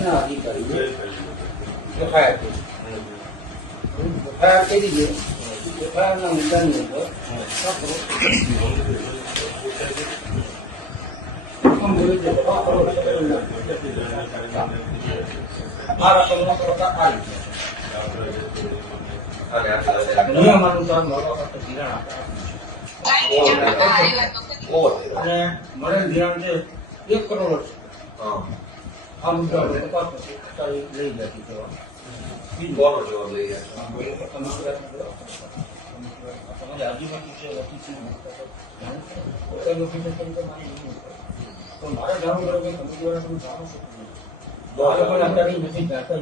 ના અધિકારી એફઆઈઆર કરી દે એફઆઈઆરના મુદ્દાની અંદર નિયમ અનુસાર મળવા કરતા ધિરાણ અને મળેલ ધિરાણ છે 1 કરોડ છે. આ મુદ્દા લઈ જતી કોનો જવાબ લઈ ગયા તમારે આદિવાસી છે તો મારે જાણવું પડે કે તમે દ્વારા તમે જાણો છો મારે પણ અત્યારે નથી જાણતા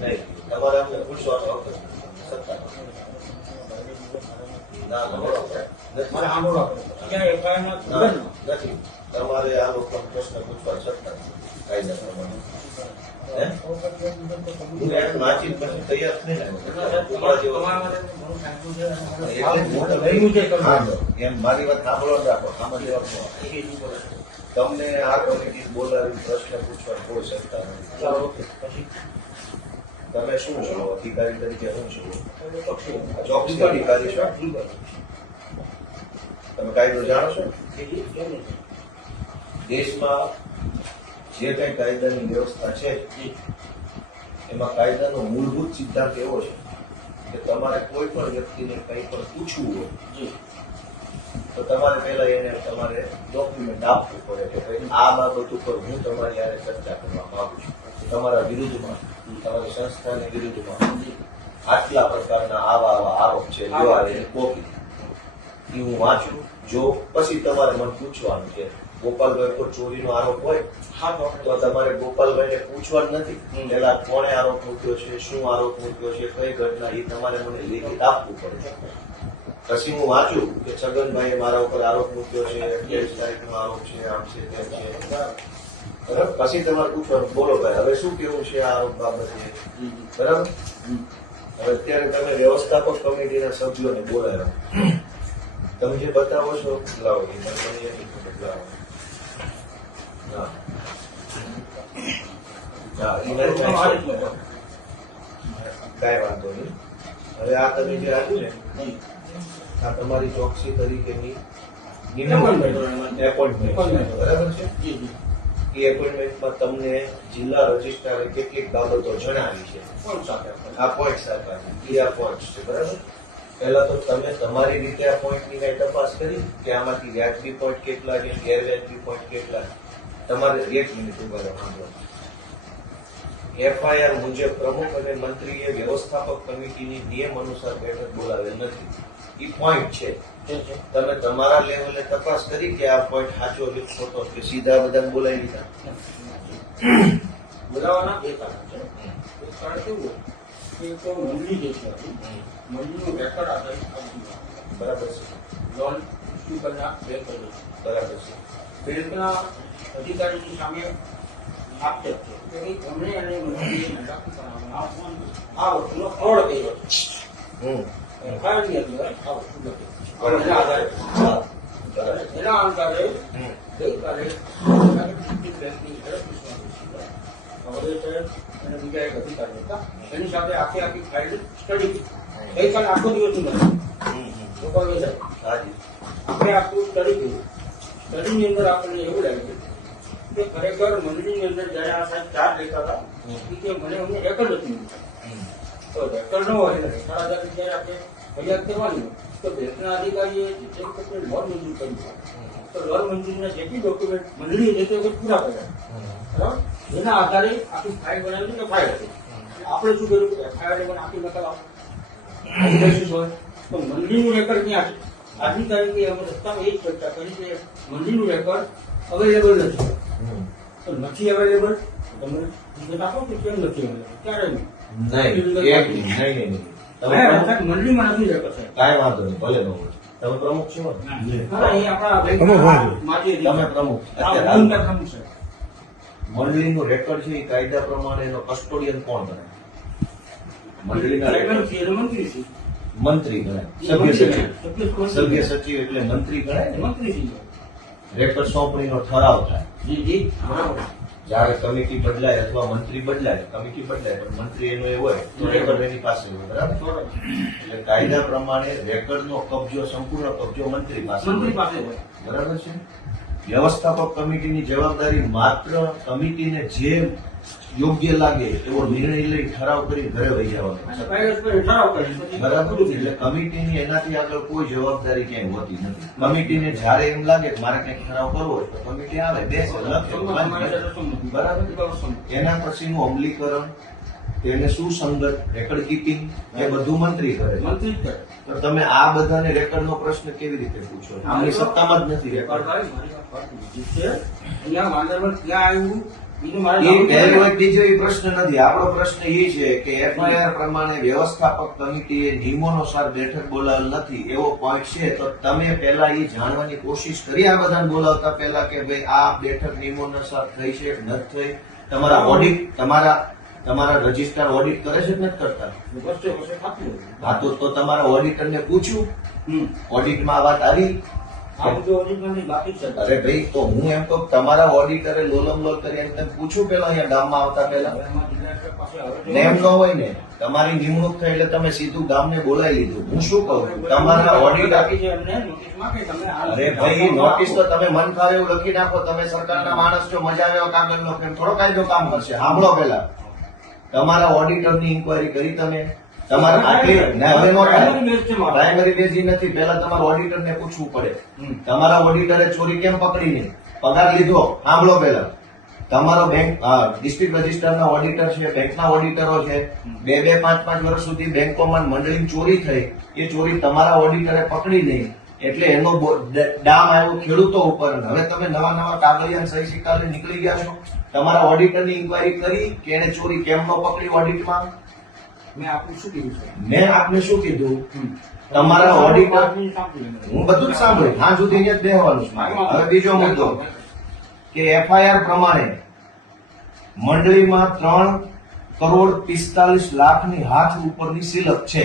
નહીં તમારે અમને પૂછવાનો હક સત્તા ના મારે સાંભળવા પડે ક્યાં એફઆઈઆરમાં નથી તમારે આ લોકો પ્રશ્ન પૂછવા સત્તા કાયદા પ્રમાણે નાચી પછી તૈયાર થઈ એમ મારી વાત સાંભળો રાખો આમાં જવાબ તમને આ કમિટી બોલાવી પ્રશ્ન પૂછવા કોઈ સત્તા નથી. તમે શું છો અધિકારી તરીકે શું છો? ચોક્કસ અધિકારી છો. તમે કાયદો જાણો છો? દેશમાં જે કઈ કાયદાની વ્યવસ્થા છે એમાં કાયદાનો મૂળભૂત સિદ્ધાંત એવો છે કે તમારે કોઈ પણ વ્યક્તિને કંઈ પણ પૂછવું હોય તો તમારે પહેલા એને તમારે ડોક્યુમેન્ટ આપવું પડે કે ભાઈ આ બાબત ઉપર હું તમારી યારે ચર્ચા કરવા માંગુ છું. તમારા વિરુદ્ધમાં તમારી સંસ્થાની વિરુદ્ધમાં આટલા પ્રકારના આવા આરોપ છે કોપી એ હું વાંચું જો પછી તમારે મને પૂછવાનું છે. ગોપાલભાઈ પર ચોરીનો આરોપ હોય તો તમારે ગોપાલભાઈને પૂછવાનું નથી પેલા કોણે આરોપ મૂક્યો છે, શું આરોપ મૂક્યો છે, કઈ ઘટના, એ તમારે મને લેખિત આપવું પડે. પછી હું વાંચું કે છગનભાઈએ મારા ઉપર આરોપ મૂક્યો છે, 28 તારીખનો આરોપ છે, આમ છે તેમ છે, બરાબર. પછી તમારે પૂછવાનું બોલો ભાઈ હવે શું કેવું છે આ આરોપ બાબતે, બરાબર. હવે અત્યારે તમે વ્યવસ્થાપક કમિટીના સભ્યોને બોલાવ્યા, તમે જે બતાવો છો લાવો એ બદલાવો. કઈ વાંધો નહીં. હવે આ તમે જે આપ્યું ને આ તમારી ચોકસી તરીકેની એપોઇન્ટમેન્ટ બરાબર છે. એ એપોઇન્ટમેન્ટમાં તમને જિલ્લા રજિસ્ટ્રારે કેટલીક બાબતો જણાવી છે. આ પોઈન્ટ સાથે એ આ પોઈન્ટ છે બરાબર. પહેલા તો તમે તમારી રીતે આ પોઈન્ટની કઈ તપાસ કરી કે આમાંથી વ્યાજબી પોઈન્ટ કેટલા છે, ગેરવ્યાજબી પોઈન્ટ કેટલા. તમારે 1 મિનિટ ઉભા રહેવાનું. એફઆઈઆર મુજબ પ્રમુખ અને મંત્રીએ વ્યવસ્થાપક કમિટીની નિયમ અનુસાર બેઠક બોલાવેલ નથી. એ પોઈન્ટ છે. તમે તમારા લેવલે તપાસ કરી કે આ પોઈન્ટ સાચો કે ખોટો કે સીધા બધા બોલાવી લીધા? બોલાવવાના 2 કારણ છે. એક કારણ કેવું કે તો મંડળી જે છે મંડળીનું રેકોર્ડ આધારિત બરાબર છે. લોન ઇસ્યુ કરનાર બેંક બરાબર છે. બેંકના અધિકારીની સામે આક્ષેપ છે કે એમણે અને મંડળીએ નાણાકીય કરાવવામાં આ વસ્તુનો ફ્રોડ કર્યો છે. એફઆઈઆરની અંદર આ વસ્તુ નથી. એના આધારે ગઈકાલે બેંકની હવે છે અને બીજા એક અધિકારી હતા એની સાથે આખી ફાઇલ સ્ટડી ગઈકાલે આખો દિવસ આપણે આખું સ્ટડી કર્યું. સ્ટડીની અંદર આપણને એવું લાગ્યું કે ખરેખર મંડળીની અંદર જયારે આ સાહેબ ચાર્જ લેતા હતા કે મને અમને રેકર્ડ નથી મળ્યું. તો રેકર્ડ ન હોય એટલે 4,000 જયારે આપણે ફરિયાદ કરવાની હોય તો બેંકના અધિકારીએ લોન મંજૂર કર્યું તો લોન મંજૂરીના જેટલી ડોક્યુમેન્ટ મંડળીએ જે તે પૂરા કર્યા બરાબર. એના આધારે આખી ફાઇલ બનાવી કે ફાઇલ હતી. આપણે શું કર્યું કે એફઆઈઆર પણ આખી નકલ હોય તો મંડળીનું રેકર્ડ ક્યાં છે? આજની તારીખે અમે રસ્તામાં એ જ ચર્ચા કરી કે મંડળીનું રેકર્ડ અવેલેબલ નથી. તો નથી અવેલેબલ તમે વિગત આપો કે કેમ નથી અવેલેબલ? ક્યારે મંડળીમાં નથી રેકર્ડ સાહેબ. કાંઈ વાંધો નહીં, ભલે તમે પ્રમુખ છો એ આપણા તમે પ્રમુખ પ્રમુખ છે. મંડળીનું રેકોર્ડ છે એ કાયદા પ્રમાણે એનો કસ્ટોડિયન કોણ ગણાય? મંડળીના મંત્રી છે. મંત્રી ગણાય. સભ્ય સચિવ એટલે મંત્રી ગણાય ને. મંત્રી રેકોર્ડ સોંપણીનો ઠરાવ થાય. જયારે કમિટી બદલાય અથવા મંત્રી બદલાય, કમિટી બદલાય પણ મંત્રી એનો એ હોય તો રેકર્ડ એની પાસે હોય, બરાબર? એટલે કાયદા પ્રમાણે રેકર્ડનો કબજો, સંપૂર્ણ કબજો મંત્રી પાસે મંત્રી હોય. પાસે હોય. બરાબર છે. વ્યવસ્થાપક કમિટીની જવાબદારી માત્ર કમિટીને જે યોગ્ય લાગે એવો નિર્ણય લઈ ઠરાવ કરી ઘરે વહી જવાનો છે. કાયદો પર ઠરાવ કરે પછી બરાબર છે. એટલે કમિટીની એનાથી આગળ કોઈ જવાબદારી ક્યાંય હોતી નથી. કમિટીને જ્યારે એમ લાગે કે મારે કંઈક ઠરાવ કરવો હોય તો કમિટી આવે, બેસે, લખે, વાંચે. બરાબર. એના પછીનું અમલીકરણ, તેને સુસંગત રેકર્ડ કીપિંગ એ બધું મંત્રી કરે છે. મંત્રી જ કરે. તો તમે આ બધાને રેકર્ડનો પ્રશ્ન કેવી રીતે પૂછો? આમની સત્તામાં જ નથી રેકર્ડ. ભાઈ, મારી વાત બીજી છે. અહીંયા વાંદરવન ક્યાં આવ્યું બીજું મારે એ પહેલો એક બીજો એ પ્રશ્ન નથી. આપણો પ્રશ્ન એ છે કે એફઆઈઆર પ્રમાણે વ્યવસ્થાપક કમિટીએ નિયમોનુસાર બેઠક બોલાવેલ નથી એવો પોઈન્ટ છે, તો તમે પહેલા એ જાણવાની કોશિશ કરી આ બધાને બોલાવતા પહેલા કે ભાઈ આ બેઠક નિયમોનુસાર થઈ છે કે નથી થઈ? તમારા ઓડિટ, તમારા રજિસ્ટ્રાર ઓડિટ કરે છે કે નથી કરતા? વર્ષે વર્ષે થતું હોય. હા, તો તમારા ઓડિટરને પૂછ્યું, હમ. ઓડિટમાં આ વાત આવી? આ બધું ઓરિજિનલ બાકી જ છે. અરે ભાઈ, તો હું એમ કહું તમારા ઓડિટરે લોલમ લોલ કરી એમ તમે પૂછ્યું પેલા અહીંયા ગામમાં આવતા પહેલા? એમાં ડિરેક્ટર પાસે હવે તો- ને એમ ન હોય ને, તમારી નિમણૂક થઈ એટલે તમે સીધું ગામને બોલાવી લીધું. હું શું કહું, તમારા ઓડિટર, બાકી છે એમને નોટિસમાં કે તમે આ અરે ભાઈ નોટિસ તો તમે મન ફાવે એવું લખી નાખો. તમે સરકારના માણસ છો, મજા આવે એવો કાગળ નો કેમ થોડો કાયદો કામ કરશે? સાંભળો પેલા, તમારા ઓડિટરની ઇન્કવાયરી કરી તમે? તમારે આટલી ને હવે નો થાય. પ્રાઇમરી બેઝ નથી, પહેલા તમારા ઓડિટરને પૂછવું પડે. હમ. તમારા ઓડિટરે ચોરી કેમ પકડી નહીં? પગાર લીધો? સાંભળો પેલા, તમારો બેંક ડિસ્ટ્રિક્ટ રજિસ્ટરના ઓડિટર છે, બેંકના ઓડિટરો છે, 2-5 વર્ષ સુધી બેંકોમાં મંડળી ચોરી થઈ, એ ચોરી તમારા ઓડિટરે પકડી નહીં એટલે એનો ડામ આવ્યો ખેડૂતો ઉપર. અને હવે તમે નવા કાગળિયા સહી સિક્કા લઈને નીકળી ગયા છો. તમારા ઓડિટરની ઇન્કવાયરી કરી કે એને ચોરી કેમ ન પકડી ઓડિટમાં? મેં આપનું શું કીધું છે? મેં આપને શું કીધું? તમારા ઓડિટર, હું બધું જ સાંભળ્યું, હા સુધી જ બેહવાનું છે મારે. હવે બીજો મુદ્દો કે એફઆઈઆર પ્રમાણે મંડળીમાં 3,45,00,000ની હાથ ઉપરની સિલક છે,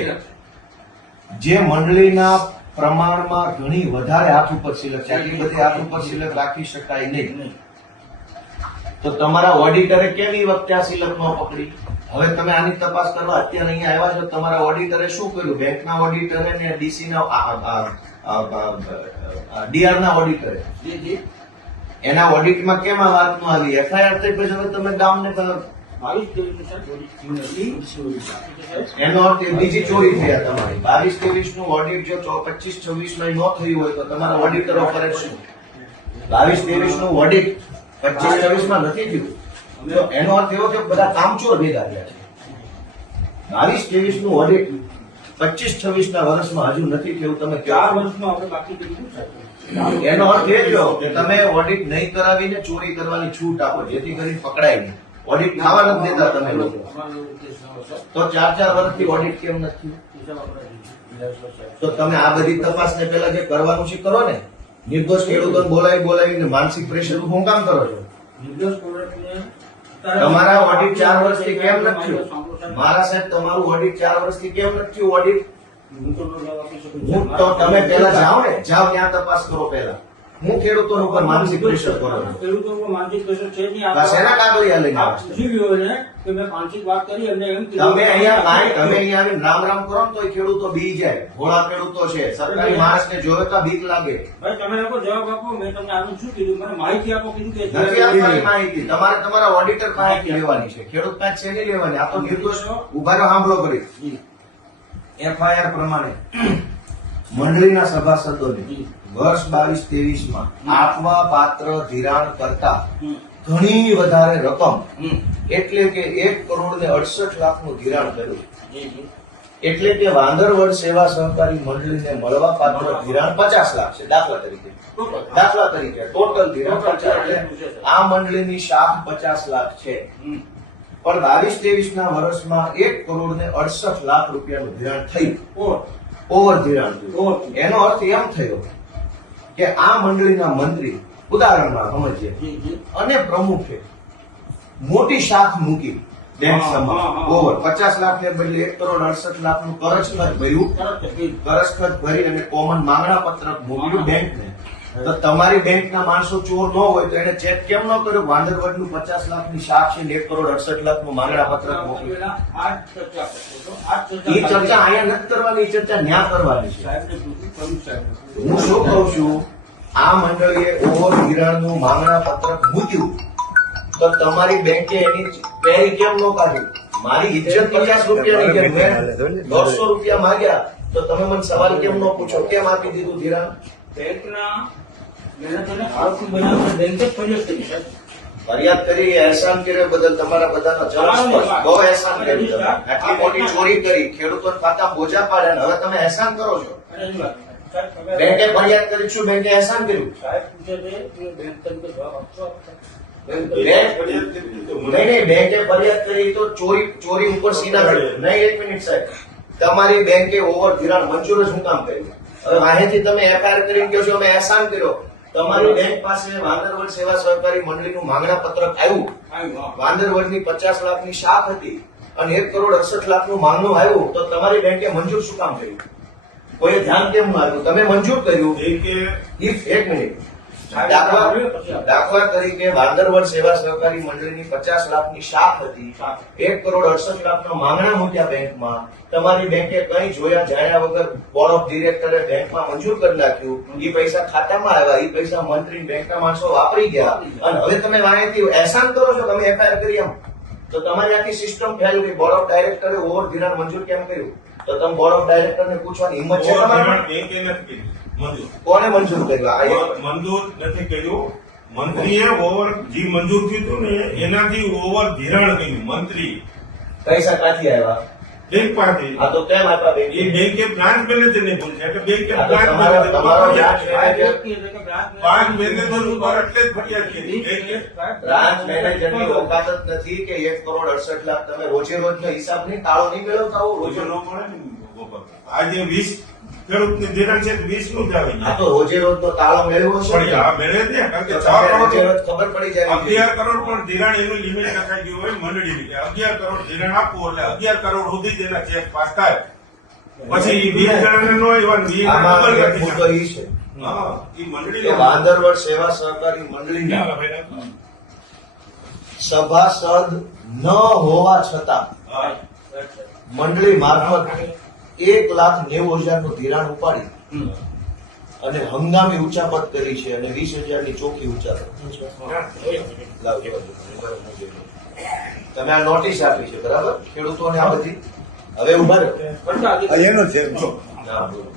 જે મંડળીના પ્રમાણમાં ઘણી વધારે હાથ ઉપર સિલક છે. આટલી બધી હાથ ઉપર સિલક રાખી શકાય નહીં. તો તમારા ઓડિટરે કેમ એ વખતે આ સિલક ન પકડી? હવે તમે આની તપાસ કરવા અત્યારે અહીંયા આવ્યા છો, તમારા ઓડિટરે શું કર્યું? બેંકના ઓડિટરે ને ડીસી ના ડીઆર ના ઓડિટરે જી જી એના ઓડિટમાં કેમ આ વાત નો આવી? એફઆઈઆર થઈ પછી હવે તમે ગામને 22-23 સર ચોરી થયું નથી. એનો અર્થ એ બીજી ચોરી થયા તમારી. 22-23 નું ઓડિટ જો 25-26 માં ન થયું હોય તો તમારા ઓડિટરો કરે શું? 22-23 નું ઓડિટ 25-26 માં નથી થયું તો એનો અર્થ એવો કે બધા કામચોર ભેગા થયા છે. 22-23 નું ઓડિટ 25-26 ના વર્ષમાં હજુ નથી થયું. તમે 4 વર્ષમાં આપણે બાકી કર્યું છે. એનો અર્થ એ થયો કે તમે ઓડિટ નહીં કરાવીને ચોરી કરવાની છૂટ આપો, જેથી કરીને પકડાય નહીં. ઓડિટ થવા નથી દેતા તમે લોકો. અમારો ઉદ્દેશ નવો છે. તો 4 વર્ષથી ઓડિટ કેમ નથી? હિસાબ આપણે તો તમે આ બધી તપાસને પહેલા જે કરવાનું છે કરો ને. નિર્દોષ ખેડૂતોને બોલાવીને માનસિક પ્રેશર હું કામ કરો છો? નિર્દોષ કોર્ટને તમારા ઓડિટ 4 વર્ષથી કેમ નથી થયું? મારા સાહેબ, તમારું ઓડિટ 4 વર્ષથી કેમ નથી થયું ઓડિટ? હું તો જવાબ આપી શકું છું. હું તો તમે પહેલા જાઓ ને, જાઓ ત્યાં તપાસ કરો પહેલા. હું ખેડૂતો ઉપર માનસિક પ્રેશર કરો છો. ખેડૂતો ઉપર માનસિક પ્રેશર છે નહીં. બસ એના કાગળિયા લઈને આપ આવો છો. પૂછી ગયો છે કે મેં માનસિક વાત કરી એમને એમ કીધું તમે અહીંયા આવીને રામ રામ કરો ને તો ખેડૂતો બી જાય. ભોળા ખેડૂતો છે, સરકારી માણસને જોવે તો બીક લાગે. ભાઈ તમે લોકો જવાબ આપો. મેં તમને આનું શું કીધું? મને માહિતી આપો. કીધું કે નથી આપવાની માહિતી. તમારે તમારા ઓડિટર પાસે લેવાની છે, ખેડૂત પાસે છે નહીં લેવાની. આ તો નિર્દોષ ઉભા રહો, સાંભળો કરી. એફઆઈઆર પ્રમાણે મંડળીના સભાસદોને વર્ષ 22-23 માં આપવા પાત્ર ધિરાણ કરતા ઘણી વધારે રકમ, એટલે કે 1,68,00,000 નું ધિરાણ કર્યું. એટલે કે વાંદરવડ સેવા સહકારી મંડળીને મળવા પાત્ર ધિરાણ 50 લાખ છે. દાખલા તરીકે ટોટલ ધિરાણ 50. એટલે આ મંડળીની શાખ 50 લાખ છે. પણ 22-23 ના વર્ષમાં 1,68,00,000 રૂપિયાનું ધિરાણ થયું. ઓવર ધિરાણ થયું. એનો અર્થ એમ થયો કે આ મંડળીના મંત્રી, ઉદાહરણમાં સમજીએ, અને પ્રમુખે મોટી શાખ મૂકી બેંક સમક્ષ. ઓવર 50 લાખને બદલે 1,68,00,000 નું કરજ ખત ભર્યું. કરજ ખત ભરી અને કોમન માંગણા પત્રક મોકલ્યું બેંકને તો તમારી બેંકના માણસો ચોર ન હોય તો એને ચેક કેમ ન કર્યો? વાંદરવડનું 50 લાખની શાખ છે ને 1,68,00,000નું માંગણા પત્રક મોકલ્યું. પેલા આ જ ચર્ચા કરતો હતો. આ જ એ ચર્ચા અહીંયા નથી કરવાની, એ ચર્ચા ન્યા કરવાની છે. સાહેબને પૂછ્યું, પ્રમુખ સાહેબને હું શું કહું છું, આ મંડળીએ ઓવર ધિરાણનું માંગણા પત્રક મૂક્યું તો તમારી બેંકે એની પેરી કેમ ન કાઢી? મારી ઇજ્જત 50 રૂપિયાની છે, મેં 150 રૂપિયા માંગ્યા તો તમે મને સવાલ કેમ ન પૂછો કેમ આપી દીધું ધિરાણ? બેંકના મેનેજરને આરોપી બનાવીને બેંકે ફરિયાદ કરી સાહેબ. ફરિયાદ કરી, અહેસાન કર્યા બદલ તમારા બધાનો જલસ્પર્શ. બહુ અહેસાન કર્યું તમે. આટલી મોટી ચોરી કરી, ખેડૂતોના ખાતામાં બોજા પાડ્યા ને હવે તમે અહેસાન કરો છો. અને એની વાત સાહેબ, તમે બેંકે ફરિયાદ કરી, શું બેંકે અહેસાન કર્યું? સાહેબ પૂછે છે કે બેંક તરીકે જવાબ આપશો? નહીં, બેંકે ફરિયાદ કરી તો ચોરી ઉપર સીના કર્યું. નહીં, એક મિનિટ સાહેબ, તમારી બેંકે ઓવર ધિરાણ મંજૂર જ હું કામ કર્યું? હવે માહિતી તમે એફઆઈઆર કરીને કહો છો અમે અહેસાન કર્યો. તમારી બેંક પાસે વાંદરવડ સેવા સહકારી મંડળીનું માંગણા પત્રક આવ્યું. વાંદરવડની 50 લાખની શાખ હતી અને 1,68,00,000નું માંગણું આવ્યું તો તમારી બેંકે મંજૂર શું કામ કર્યું? કોઈ ધ્યાન કેમ ન આવ્યું? તમે મંજૂર કર્યું. એક મિનિટ, દાખલા તરીકે વાંદરવડ સેવા સહકારી મંડળીની 50 લાખની શાખ હતી, 1,68,00,000ના માંગણા મૂક્યા બેંકમાં. તમારી બેંકે કઈ જોયા જાણ્યા વગર બોર્ડ ઓફ ડિરેક્ટરે બેંકમાં મંજૂર કરી નાખ્યું. એ પૈસા ખાતામાં આવ્યા, એ પૈસા મંત્રી બેંકના માણસો વાપરી ગયા અને હવે તમે વાંહેથી અહેસાન કરો છો તમે એફઆઈઆર કરી એમ. તો તમારી આખી સિસ્ટમ ફેલ ગઈ. બોર્ડ ઓફ ડાયરેક્ટરે ઓવર ધિરાણ મંજૂર કેમ કર્યું? તો તમે બોર્ડ ઓફ ડાયરેક્ટરને પૂછવાની હિંમત છે તમારી? કોને મંજૂર કર્યું? મંજૂર નથી કર્યું. મંત્રીએ ઓવર જે મંજૂર થયું હતું ને એનાથી ઓવર ધિરાણ કર્યું મંત્રી. પૈસા ક્યાંથી આવ્યા? બેંક પાસે. આ તો કેમ આપ્યા બેંકે? એ બેંકે બ્રાન્ચ મેનેજર ને પૂછ્યા કે બેંકે આ તો તમારો બ્રાન્ચ મેનેજર બ્રાન્ચ મેનેજર ઉપર એટલે જ ફરિયાદ કરી. બ્રાન્ચ મેનેજરની ઓકાત જ નથી કે 1,68,00,000 તમે રોજે રોજનો હિસાબ નહીં, તાળો નહીં મેળવતા હો રોજો રોજે. ન પડે ને ગોપાલ. આજે 20 ખેડૂતની ધિરાણ છે 20 નું જ આવી આ જાય. તો રોજે રોજનો તાળો મેળવ્યો છે પણ ને. આ મેળવે જ ને કારણ કે તો 6 તમને કરોડ રોજે રોજ ખબર પડી જાય. 11 કરોડ પણ ધિરાણ એનું લિમિટ નખાઈ ગયું હોય મંડળી કે 11 કરોડ ધિરાણ આપવું એટલે 11 કરોડ સુધી જ એના ચેક પાસ થાય. પછી 20 જણાને નો એવા 20 આમાં ડબલ એક કરી મુદ્દો નાખે. ઈ છે હા, ઈ કે મંડળી વાંદરવડ સેવા સહકારી મંડળીના સભાસદ ન હોવા છતાં મંડળી મારફત 1,90,000 નું ધિરાણ ઉપાડી અને હંગામી ઉચાપત કરી છે અને 20,000 ની ચોખ્ખી ઉચાપત. લાવજો. તમે આ નોટિસ આપી છે બરાબર ખેડૂતોને આ બધી. હવે ઉભા રહો. એનો છે ના, બોલો.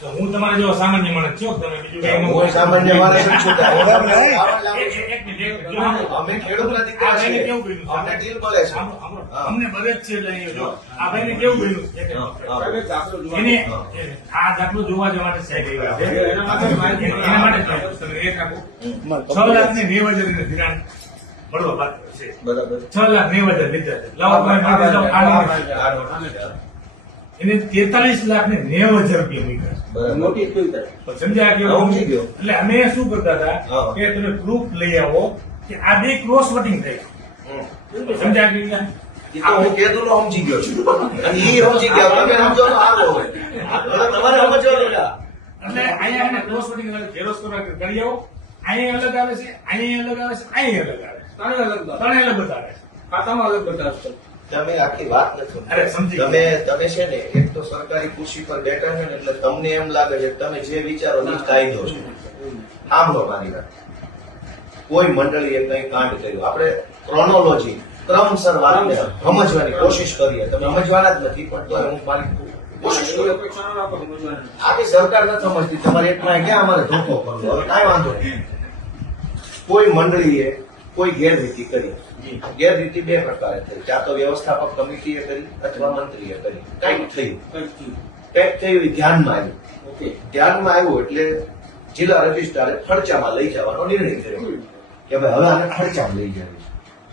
તો હું તમારા જેવો સામાન્ય માણસ છું, તમે બીજું કઈ ન હું બોલો. સામાન્ય માણસ જ છું. હું તમને આવવા લાવું એક છું. મિનિટ, એક મિનિટ. અમે ખેડૂતના દીકરા આ ભાઈને છીએ. કેવું કર્યું? અમને ડીલ મળે છે. સાંભળો, સાંભળો. હા. અમને બધે જ છે એટલે અહીંયા જો. આ ભાઈને કેવું કર્યું? હા. એને આ દાખલો જોવા જવા માટે સાહેબ આવ્યા છે. એના માટે માહિતી એના માટે જ આવ્યો. તમે એક આપો. 6,90,000 ધિરાણ મળવા પાત્ર છે. બરાબર. 6,90,000 લીધા છે. લાવો તમે મારી જાઓ. એને 43,90,000 રૂપિયા નીકળે. બરાબર. નોટિસ કેવી થાય? સમજ્યા હા, કેવું? સમજી ગયો. એટલે અમે શું કરતા હતા હા. કે તમે પ્રૂફ લઈ આવો કે આ બે ક્રોસ વોટિંગ થઈ. સમજ્યા કે નહીં? ઈ તો હું કીધું ને સમજી ગયો છું. અને ઈ સમજી ગયા. તમે સમજો તો આગળ હોય. હવે તમારે સમજવાનું ના. એટલે અહીંયા એને ક્રોસ વોટિંગ ઝેરોસ કરી આવો. અહીંયા અલગ આવે છે, અહીંયા અલગ આવે છે, અહીંયા અલગ આવે છે. ત્રણેય અલગ બતાવે. ત્રણે અલગ બતાવે છે. ખાતામાં અલગ બતાવશે. તમે આખી વાત નથી અરે, સમજી. સમજી તમે છે ને એક તો સરકારી ખુરશી પર બેઠા છે ને એટલે તમને એમ લાગે છે કે તમે જે વિચારો એ જ કાયદો છે. સાંભળો મારી વાત. કોઈ મંડળીએ કઈ કાંડ કર્યું, આપણે ક્રોનોલોજી ક્રમસર વાતને સમજવાની કોશિશ કરીએ. તમે સમજવાના જ નથી પણ તો હું મારી કોશિશ એવી કરું. અપેક્ષા ન રાખો સમજવાની. આખી સરકાર નથી સમજતી. તમારે એટલા ક્યાં અમારે ધોખો કરવો? હવે કાંઈ વાંધો નહીં. કોઈ મંડળીએ કોઈ ગેરરીતિ કરી. ગેરરીતિ બે પ્રકારે થઈ. ક્યાં તો વ્યવસ્થાપક કમિટીએ કરી અથવા મંત્રીએ કરી. કંઈક થયું, કંઈક થયું એ ધ્યાનમાં આવ્યું. ઓકે. ધ્યાનમાં આવ્યું એટલે જિલ્લા રજિસ્ટ્રારે ખર્ચામાં લઈ જવાનો નિર્ણય કર્યો કે ભાઈ હવે આને ખર્ચામાં લઈ જવી છે.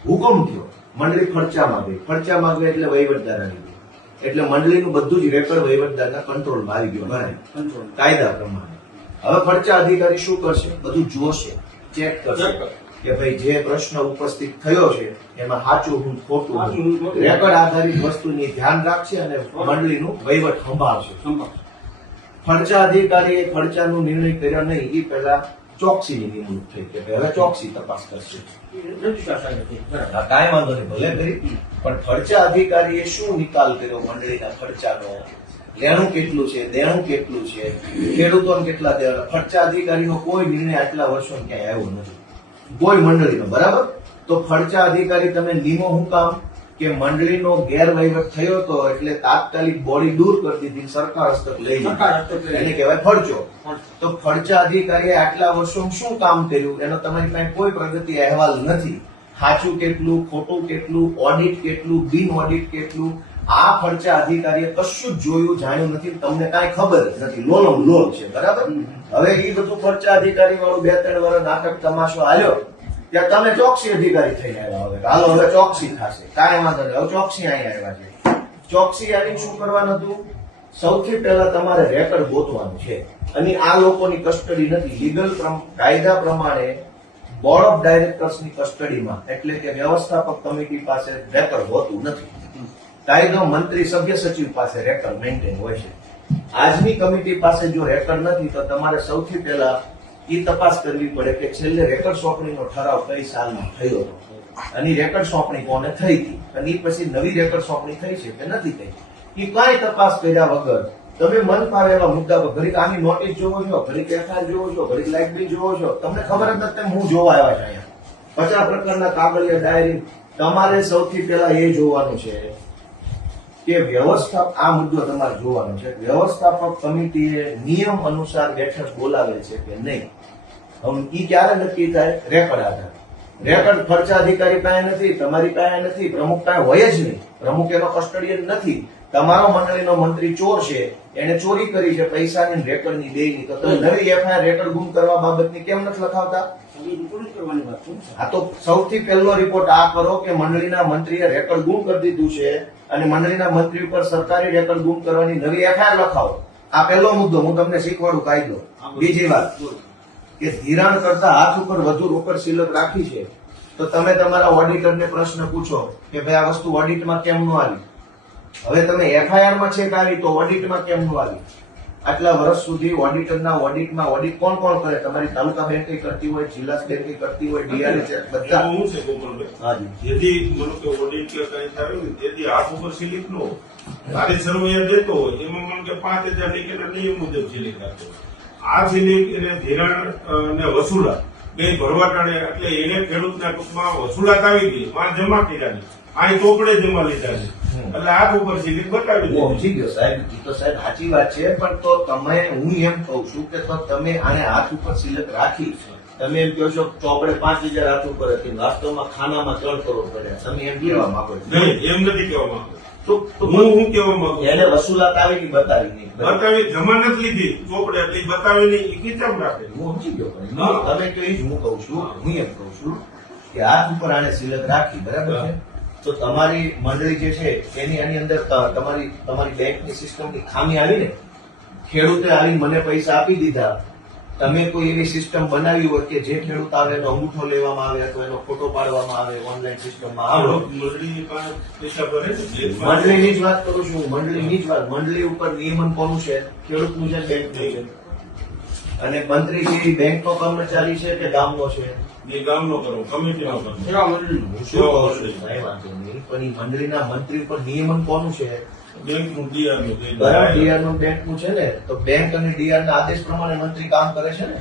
હુકમ થયો, મંડળી ખર્ચામાં ગઈ. ખર્ચામાં ગઈ એટલે વહીવટદાર આવી ગયો. એટલે મંડળીનું બધું જ રેકર્ડ વહીવટદારના કંટ્રોલમાં આવી ગયો ભરાય કંટ્રોલ. કાયદા પ્રમાણે. હવે ખર્ચા અધિકારી શું કરશે? બધું જોશે, ચેક કરશે કે ભાઈ જે પ્રશ્ન ઉપસ્થિત થયો છે એમાં સાચું હું ખોટું સાચું હું. હું ખોટું. રેકર્ડ આધારિત વસ્તુની ધ્યાન રાખશે અને મંડળીનું વહીવટ સંભાળશે. સંપર્ક. ખર્ચા અધિકારીએ ખર્ચાનો નિર્ણય કર્યો નહીં એ પહેલા ચોકસીની નિમણૂક થઈ કે હવે ચોકસી તપાસ કરશે. રજૂઆત સાહેબ હતી. બરાબર. હા, કાંઈ વાંધો નહીં, ભલે કરી, પણ ખર્ચા અધિકારીએ શું નિકાલ કર્યો મંડળીના ખર્ચાનો? લેણું કેટલું છે, દેણું કેટલું છે, ખેડૂતોને કેટલા દેવા? ખર્ચા અધિકારીનો કોઈ નિર્ણય આટલા વર્ષો ક્યાંય આવ્યો નથી, કોઈ મંડળીનો. બરાબર? તો ખર્ચા અધિકારી તમે નિમો હું કામ? કે મંડળીનો ગેરવહીવટ થયો હતો એટલે તાત્કાલિક બોડી દૂર કરી દીધી, સરકાર હસ્તક લઈ સરકાર હસ્તક લીધી, લઈ એને કહેવાય ખર્ચો. તો ખર્ચા અધિકારીએ આટલા વર્ષોમાં શું કામ કર્યું એનો તમારી પાસે કોઈ પ્રગતિ અહેવાલ નથી. સાચું કેટલું, ખોટું કેટલું, ઓડિટ કેટલું, બિન ઓડિટ કેટલું, આ ખર્ચા અધિકારીએ કશું જ જોયું જાણ્યું નથી, તમને કાંઈ ખબર જ નથી. લોલ છે. બરાબર? હવે એ બધું ખર્ચા અધિકારી વાળું 2-3 વર્ષ નાટક તમાશો હાલ્યો ત્યાં તમે ચોકસી અધિકારી થઈને આવ્યા. હવે હાલો, હવે ચોકસી થશે, કાંઈ વાંધો નહીં, હવે ચોકસી અહીં આવ્યા છે. ચોકસી આવીને શું કરવાનું હતું? સૌથી પહેલા તમારે રેકર્ડ ગોતવાનું છે, અને આ લોકોની કસ્ટડી નથી. લીગલ કાયદા પ્રમાણે બોર્ડ ઓફ ડાયરેક્ટર્સની કસ્ટડીમાં, એટલે કે વ્યવસ્થાપક કમિટી પાસે રેકર્ડ હોતું નથી. કાયદો મંત્રી સભ્ય સચિવ પાસે રેકર્ડ મેન્ટેન હોય છે. આજની કમિટી પાસે જો રેકર્ડ નથી તો તમારે સૌથી પહેલા એ તપાસ કરવી પડે કે છેલ્લે રેકર્ડ સોંપણીનો ઠરાવ કઈ સાલમાં થયો હતો અને રેકર્ડ સોંપણી કોને થઈ હતી, અને એ પછી નવી રેકર્ડ સોંપણી થઈ છે કે નથી થઈ. એ કાંઈ તપાસ કર્યા વગર તમે મન ફાવે એવા મુદ્દા પર ઘડીક આની નોટિસ જોવો છો, ઘડીક એફઆઈઆર જોવો છો, ઘડીક લાઇટ બિલ જોવો છો, તમને ખબર જ નથી હું જોવા આવ્યા છે અહીંયા 50 પ્રકારના કાગળિયા ડાયરી. તમારે સૌથી પહેલા એ જોવાનું છે કે આ મુદ્દો તમારે જોવાનો છે, વ્યવસ્થાપક કમિટીએ નિયમ અનુસાર બેઠક બોલાવે છે કે નહીં. હવે ઈ ક્યારે નક્કી થાય? રેકર્ડ આધાર. રેકર્ડ ખર્ચા અધિકારી પાસે નથી, તમારી પાસે નથી, પ્રમુખ પાસે હોય જ નહીં. પ્રમુખ એનો કસ્ટડિયન નથી. તમારો મંડળીનો મંત્રી ચોર છે, એને ચોરી કરી છે પૈસાની, રેકર્ડની, બેયની, તો તમે નવી એફઆઈઆર રેકર્ડ ગુમ કરવા બાબતની કેમ નથી લખાવતા? કરવાની વાત છે. આ તો સૌથી પહેલો રિપોર્ટ આ કરો કે મંડળીના મંત્રીએ રેકર્ડ ગુમ કરી દીધું છે અને મંડળીના મંત્રી ઉપર સરકારી રેકર્ડ ગુમ કરવાની નવી એફઆઈઆર લખાવો. આ પહેલો મુદ્દો, હું તમને શીખવાડું કાયદો. બીજી વાત કે ધિરાણ કરતા હાથ ઉપર વધુ રોકડ સિલક રાખી છે તો તમે તમારા ઓડિટરને પ્રશ્ન પૂછો કે ભાઈ આ વસ્તુ ઓડિટમાં કેમ ન આવી? હવે તમે એફઆઈઆર માં ચેક આવી તો ઓડિટમાં કેમ ન આવી? આટલા વર્ષ સુધી ઓડિટરના ઓડિટમાં ઓડિટ કોણ કોણ કરે? તમારી તાલુકા બેંક કરતી હોય, જિલ્લા બેંક કરતી હોય, ડીઆરએચ બધા. હું છે ગોપાલભાઈ, હાજી. જેથી મને કે ઓડિટ કે કઈ થાય ને તેથી હાથ ઉપર સિલિક નો તારી સર્વે દેતો હોય એમાં મને કે 5000 ની કે નિયમ મુજબ સિલિક આપતો. આ સિલિક એને ધિરાણ ને વસૂલાત બે ભરવા ટાણે એટલે એને ખેડૂતના ટૂંકમાં વસૂલાત આવી ગઈ, માલ જમા કર્યા નહીં, અહીં ચોપડે જમા લીધા છે એટલે હાથ ઉપર સિલિક બતાવી હું દીધી. સમજી ગયો સાહેબ, એ તો સાહેબ સાચી વાત છે, પણ તો તમે, હું એમ કહું છું કે તો તમે આને હાથ ઉપર સિલક રાખી, તમે એમ કહો છો ચોપડે 5000 હાથ ઉપર હતી, વાસ્તવમાં ખાનામાં 3 કરોડ પડ્યા, તમે એમ કહેવા માંગો છો? નહીં, એમ નથી કહેવા માંગતો. તો હું કહેવા માંગુ એને વસૂલાત આવી કે બતાવી નહીં? બતાવી જમા નથી લીધી ચોપડે એટલે બતાવી નહીં એ કેમ રાખે? હું સમજી ગયો, પણ તમે કહો એ જ હું કહું છું. હું એમ કહું છું કે હાથ ઉપર આને સિલક રાખી, બરાબર છે, તો તમારી મંડળી જે છે એની આની અંદર તમારી બેંકની સિસ્ટમની ખામી આવી ને, ખેડૂતે આવીને મને પૈસા આપી દીધા, તમે કોઈ એવી સિસ્ટમ બનાવી હોય કે જે ખેડૂત આવે એનો અંગૂઠો લેવામાં આવે અથવા એનો ફોટો પાડવામાં આવે ઓનલાઈન સિસ્ટમમાં આવે. મંડળીની પાસે પૈસા ભરે છે. મંડળીની જ વાત કરું છું, મંડળીની જ વાત. મંડળી ઉપર નિયમન કોનું છે? ખેડૂતનું છે, બેંકનું છે. અને મંત્રી જે બેંકનો કર્મચારી છે કે ગામનો છે? એ ગામનો કરો, કમિટીનો કરો. સેવા મંડળીનું. હું શું કહું છું? કાંઈ વાંધો નહીં, પણ એ મંડળીના મંત્રી ઉપર નિયમન કોનું છે? બેંકનું ડીઆરનું કઈ બરાબર, ડીઆર નું બેંકનું છે ને, તો બેંક અને ડીઆર ના આદેશ પ્રમાણે મંત્રી કામ કરે છે ને.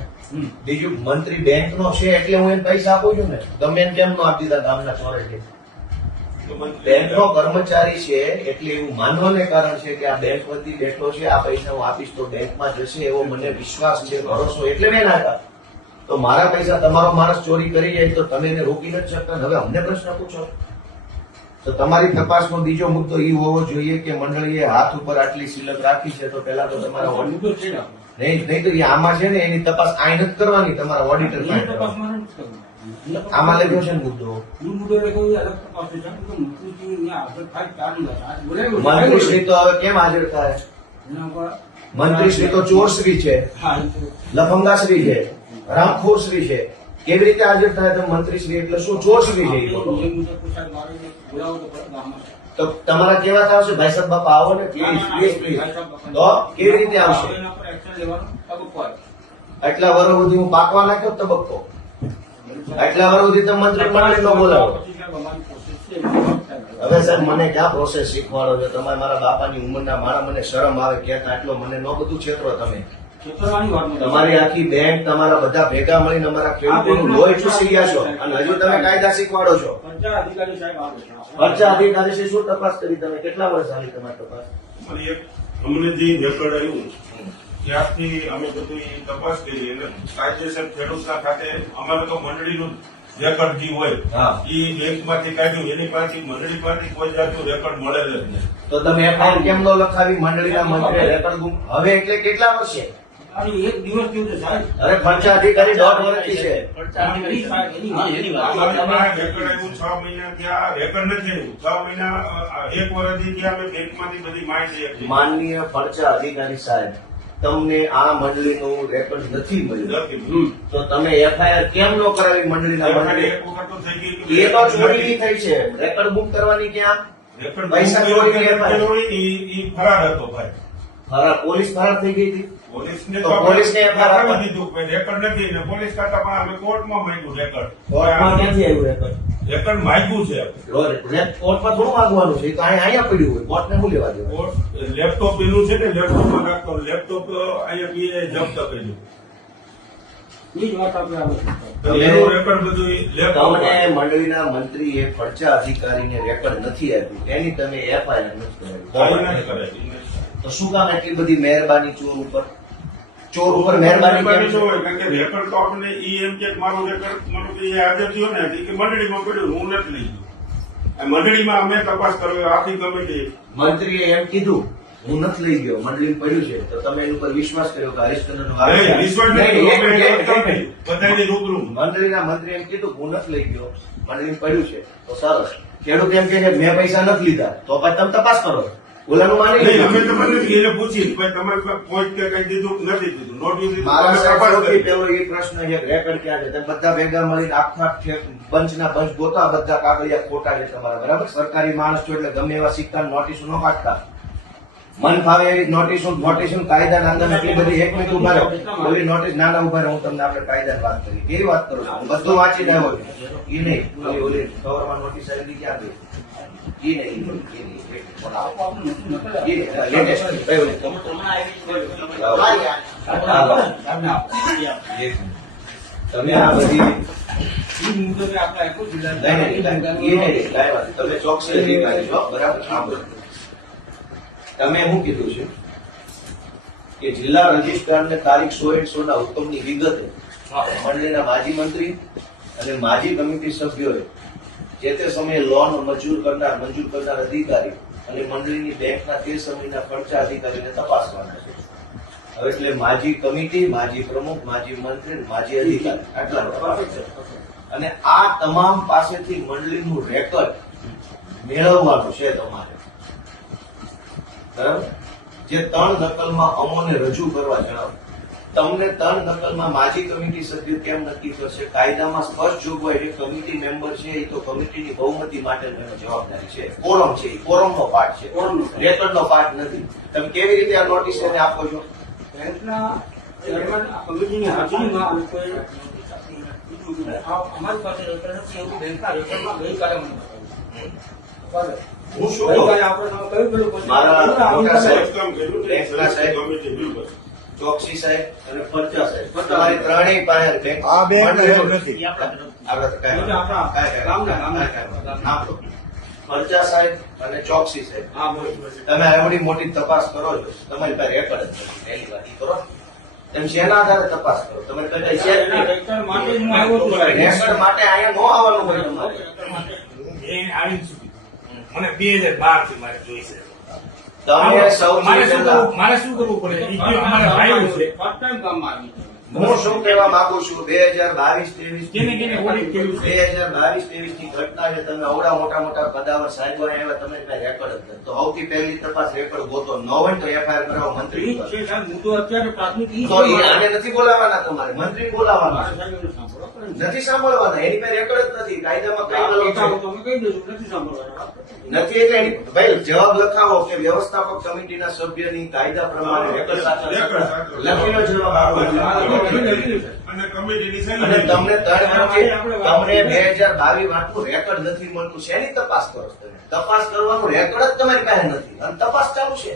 બીજું મંત્રી બેંક નો છે એટલે હું એને પૈસા આપું છું ને, ગમે એને કેમ નો આપી દીધા ગામના ચોરે? બેંક નો કર્મચારી છે એટલે એવું માનવાને કારણ છે કે આ બેંક વતી બેઠો છે, આ પૈસા હું આપીશ તો બેંકમાં જશે એવો મને વિશ્વાસ છે, ભરોસો, એટલે મેં નાખ્યા. તો મારા પૈસા તમારો માણસ ચોરી કરી જાય તો તમે એને રોકી નથી શકતા. હવે અમને પ્રશ્ન પૂછો. તો તમારી તપાસનો બીજો મુદ્દો એ હોવો જોઈએ કે મંડળીએ હાથ ઉપર આટલી સિલક રાખી છે, તો પહેલા તો તમારા મુદ્દો છે ને આપણો. નહીં તો એ આમાં છે ને એની તપાસ આ નથી કરવાની, તમારા ઓડિટર એની પાસે. તપાસમાં નથી કરવું. આમાં લખ્યો છે ને મુદ્દો. હું મુદ્દો લખ્યો એ અલગ તપાસ છે. કારણ કે મંત્રીશ્રીની આગળ થાય ચાલુ નથી. આ બોલાવ્યો છે. મંત્રીશ્રી તો હવે કેમ હાજર થાય? એના ઉપર મંત્રીશ્રી તો ચોરશ્રી છે, હા, એ તો લફંગાશ્રી છે, રામખોરશ્રી છે. કેવી રીતે હાજર થાય તમે મંત્રીશ્રી એટલે શું ચોરશ્રી છે એ બોલો. નિયમ મુજબ તો સાહેબ મારે બોલાવવું તો પડે ગામમાં. તો તમારા કેવા આવશે ભાઈ સાહેબ બાપા આવો ને પ્લીઝ પ્લીઝ પ્લીઝ. તો કેવી રીતે આવશે? એના પર એક્શન લેવાનો તબક્કો આવે. આટલા વર્ષ સુધી હું પાકવા નાખ્યો તબક્કો. આટલા વર્ષ સુધી તમે મંત્રી મંડળ નો બોલાવો. પછી સાહેબ અમારી કોશિશ છે. હવે સાહેબ મને ક્યાં પ્રોસેસ શીખવાડો છો તમે? મારા બાપાની ઉંમરના મારા મને શરમ આવે ક્યાં આટલો મને ન બધું છેતરો તમે. છેતરવાની વાત નથી. તમારી આખી બેંક તમારા બધા ભેગા મળીને અમારા ખેડૂતોનું લોહી ચૂસી રહ્યા છો અને હજુ તમે કાયદા શીખવાડો છો. પંચાયત અધિકારી સાહેબ આવે છે. ખર્ચા અધિકારી છે શું તપાસ કરી તમે? કેટલા વર્ષ હાલી તમારી તપાસ? અને એક અમને જે રેકોર્ડ આવ્યું ત્યારથી અમે બધું ઈ તપાસ કરી અને કાયદેસર ખેડૂતના ખાતે અમારે તો મંડળીનું રેકોર્ડ જે હોય હા. ઈ બેંકમાંથી કાઢ્યું એની પાસે મંડળી પાસેથી કોઈ જાતનું રેકોર્ડ મળેલ જ નહીં. તો તમે એફઆઈઆર કેમ ન લખાવી? મંડળીના મંત્રીએ રેકર્ડ ગુમ હવે એટલે કેટલા વર્ષે? અને એક દિવસ થયું છે સાહેબ. અરે ખર્ચા અધિકારી 1.5 વર્ષથી છે. અધિકારી સાહેબ એની વાત. અમારી પાસે રેકોર્ડ આવ્યું 6 મહિના ત્યાં રેકોર્ડ નથી આવ્યું 6 મહિના એક વર્ષથી ત્યાં અમે બેંકમાંથી બધી માહિતી આપી. માનનીય ખર્ચા અધિકારી સાહેબ તમને આ મંડળીનું રેકર્ડ નથી મળ્યું નથી. તો તમે એફઆઈઆર કેમ ન કરાવી મંડળીના મંત્રીએ? એક વખત તો થઈ ગઈ કે એ તો ચોરીની થઈ છે. રેકર્ડ બુક કરવાની ક્યાં? રેકોર્ડ પૈસા ચોરીની FIR. ઈ ફરાર હતો ભાઈ. ફરાર પોલીસ ફરાર થઈ ગઈ હતી. પોલીસને તો પોલીસને FIR આપી દીધું કે રેકોર્ડ નથી ને પોલીસ ખાતામાં અમે કોર્ટમાં માંગ્યું રેકોર્ડ. કોર્ટમાં ક્યાંથી આવ્યું રેકર્ડ? રેકોર્ડ માંગ્યું છે. કોર્ટમાં થોડું માંગવાનું છે? એ તો અહીંયા પડ્યું હોય. કોર્ટને શું લેવા દેવાનું? કોર્ટ લેપટોપ એનું છે ને લેપટોપમાં રાખતો લેપટોપ અહીંયા બીએ જપ્ત કર્યું. એ જ વાત આપણે આવે છે. તો એનું રેકોર્ડ બધું લેપટોપ તમને મંડળીના મંત્રીએ ખર્ચા અધિકારીને રેકર્ડ નથી આપ્યું એની તમે એફઆઈઆર નથી કરાવી. તો શું કામ એટલી બધી મહેરબાની ચોર ઉપર? ચોર ઉપર મહેરબાની કેમ છે? કારણ કે રેકોર્ડ તો આપણને ઈ એમ કે મારું રેકોર્ડ મારું કે હાજર થયો ને કે મંડળીમાં પડ્યું હું નથી લઈ ગયો. આ મંડળીમાં અમે તપાસ કરવી આખી કમિટી મંત્રીએ એમ કીધું હું નથી લઈ ગયો, મંડળી પડ્યું છે. તો તમે એની ઉપર વિશ્વાસ કર્યો કે હરીશચંદ્રનો આરોપ છે? વિશ્વાસ નહીં, નથી એક મિનિટ. બધાની રૂબરૂ મંડળીના મંત્રીએ એમ કીધું હું નથી લઈ ગયો, મંડળી પડ્યું છે. તો સરસ. ખેડૂત એમ કે છે મેં પૈસા નથી લીધા, તો પછી તમે તપાસ કરો. ઓલાનું માની નહીં અમે લીધું. તમને એને પૂછી ભાઈ તમારે કોઈ કે કઈ દીધું કે નથી દીધું નોટિસ દીધું મારા તમે સાહેબ તપાસ સૌથી કરી. પહેલો એ પ્રશ્ન છે કે રેકર્ડ ક્યાં છે? તમે બધા ભેગા મળીને આખા બંચના બંચ ગોતા, બધા કાગળિયા ખોટા છે તમારા, બરાબર? સરકારી માણસ છો એટલે ગમે એવા સિક્કા નોટિસો ન કાઢતા. મન ફાવે એવી નોટિસો કાયદા નાંદા એટલી બધી એક મિનિટ ઉભા રહો. ઓલી નોટિસ નાના ઉભા રહો. હું તમને આપણે કાયદાની વાત કરી. કેવી વાત કરું છું? હું બધું વાંચી આવ્યો છું. એ નહીં ઓલી કવરમાં નોટિસ આવેલી ક્યાં ગઈ? એ નહીં લેટેસ્ટ તમે આ બધી એ મુજબ આપણે આપ્યું જિલ્લા. તમે ચોકસી અધિકારી છો, બરાબર? સાંભળો. તમે શું કીધું છે કે જિલ્લા રજિસ્ટ્રારને તારીખ 100/100 ના હુકમની વિગતે મંડળીના માજી મંત્રી અને માજી કમિટી સભ્યોએ જે તે સમયે લોન મંજૂર કરનાર અધિકારી અને મંડળીની બેંકના તે સમયના ખર્ચા અધિકારીને તપાસવાના છે. હવે એટલે માજી કમિટી, માજી પ્રમુખ, માજી મંત્રી, માજી અધિકારી આટલા તપાસ છે. અને આ તમામ પાસેથી મંડળીનું રેકર્ડ મેળવવાનું છે તમારે, બરાબર? જે 3 નકલમાં અમોને રજૂ કરવા જણાવો. તમને 3 નકલમાં માજી કમિટી સભ્ય કેમ નક્કી કરશે? કાયદામાં સ્પષ્ટ જોગવાઈ છે કમિટી મેમ્બર છે એ તો કમિટીની બહુમતી માટેની જવાબદારી છે. કોરમ છે, એ કોરમનો પાર્ટ છે, રેકર્ડનો પાર્ટ નથી. તમે કેવી રીતે આ નોટિસ એને આપો છો? બેંકના ચેરમેન કમિટીની હાજરીમાં આ લોકોએ અમારી પાસે રેકર્ડ નથી એવું બેંકના રેકર્ડમાં ગઈકાલે મને બતાવ્યું. હું શું ગઈકાલે કહું? આપણે તમે કયું પેલું પછી મારા મોટા સાહેબ, કામ કર્યું ને, બેંકના સાહેબ, કમિટી બિલકુલ. ચોકસી સાહેબ અને ફરચા સાહેબ, તમારી ત્રણેય પાસે બેંક આ બેંક મંડળીનું નથી. આપણે એટલે આપણા ગામના. ફરચા સાહેબ અને ચોકસી સાહેબ, હા બોલ. તમે આવડી મોટી તપાસ કરો છો, તમારી પાસે રેકર્ડ જ નથી. પહેલી વાત ઈ કરો. તેમ શેના આધારે તપાસ કરો? તમારે કઈ છે જ નહીં. રેકર્ડ માટે જ હું આવ્યો છું સાહેબ. રેકર્ડ માટે અહીંયા નો આવવાનું હોય તમારે. એ આવી જ સુધી મને 2012 થી મારે જોઈશે. તમે સૌથી પહેલા મારે શું કરવું પડે? ઈ કયો અમારે ભાઈઓ છે. ફર્સ્ટ ટાઈમ ગામમાં આવી છે. હું શું કહેવા માંગુ છું 2022-23 કેને કેને ઓડિટ કર્યું છે? 2022-23 ની ઘટના છે. તમે અવડા મોટા મોટા પદાવર સાહેબો આવ્યા, તમે કઈ રેકોર્ડ જ નથી. તો સૌથી પહેલી તપાસ રેકોર્ડ ગોતો, ન હોય તો એફઆઈઆર કરાવો મંત્રી ઈ ઉપર. છે સાહેબ, મુદ્દો અત્યારે પ્રાથમિક ઈ તો છે. એ આને નથી બોલાવવાના, તમારે મંત્રી બોલાવવાના મારા સાહેબ એને સાંભળો પડે ને. નથી સાંભળવાના. એની પાસે રેકોર્ડ જ નથી. કાયદામાં કઈ ગયેલો છે તો અમે કહી દઈશું, નથી સાંભળવાના. નથી. એટલે એની ભાઈ જવાબ લખાવો કે વ્યવસ્થાપક કમિટીના સભ્યની કાયદા પ્રમાણે રેકોર્ડ સાચો છે. લખીનો જવાબ આપો. અને કમિટીની અને સહી. તમને 3 વર્ષથી તમને 2022 વાંચવું રેકોર્ડ નથી મળતું. શેની તપાસ કરો છો તમે? તપાસ કરવાનું રેકોર્ડ જ તમારી પાસે નથી અને તપાસ ચાલુ છે.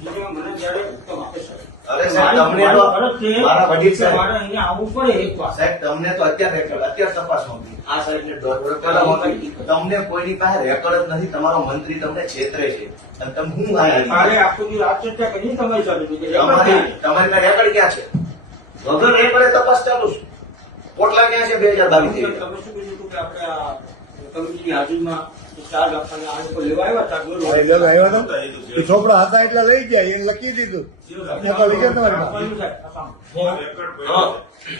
બીજામાં મને જ્યારે હુકમ આપે સાહેબ. અરે સાહેબ, તમને તો ફરજ છે મારા વડીલ કે સાહેબ, મારે અહીંયા આવવું પડે એકવાર. સાહેબ તમને તો અત્યારે તપાસ માંગી. આ સાહેબને દોઢ વર્ષ પહેલા માંગી. તમને કોઈની પાસે રેકોર્ડ જ નથી. તમારો મંત્રી તમને છેતરે છે અને તમે હું મારે આયા આખો દિવસ આ ચર્ચા કરી તમારી સાથે તો કે તમારી પાસે રેકોર્ડ ક્યાં છે? વગર રેકોર્ડે તપાસ ચાલુ છે. પોટલા ક્યાં છે 2022 તમે શું કીધું હતું કે આપણે આ કમિટીની હાજરીમાં ચાર્જ આપવાના આ લોકો લેવા આવ્યા હતા, બોલો. ભાઈ લગ આવ્યો હતો એ છોકરા હતા એટલે લઈ ગયા એને લખી દીધું ત્યાં તો લઈ ગયા તમારી પાસે. આપવાનું સાહેબ, આપવાનું.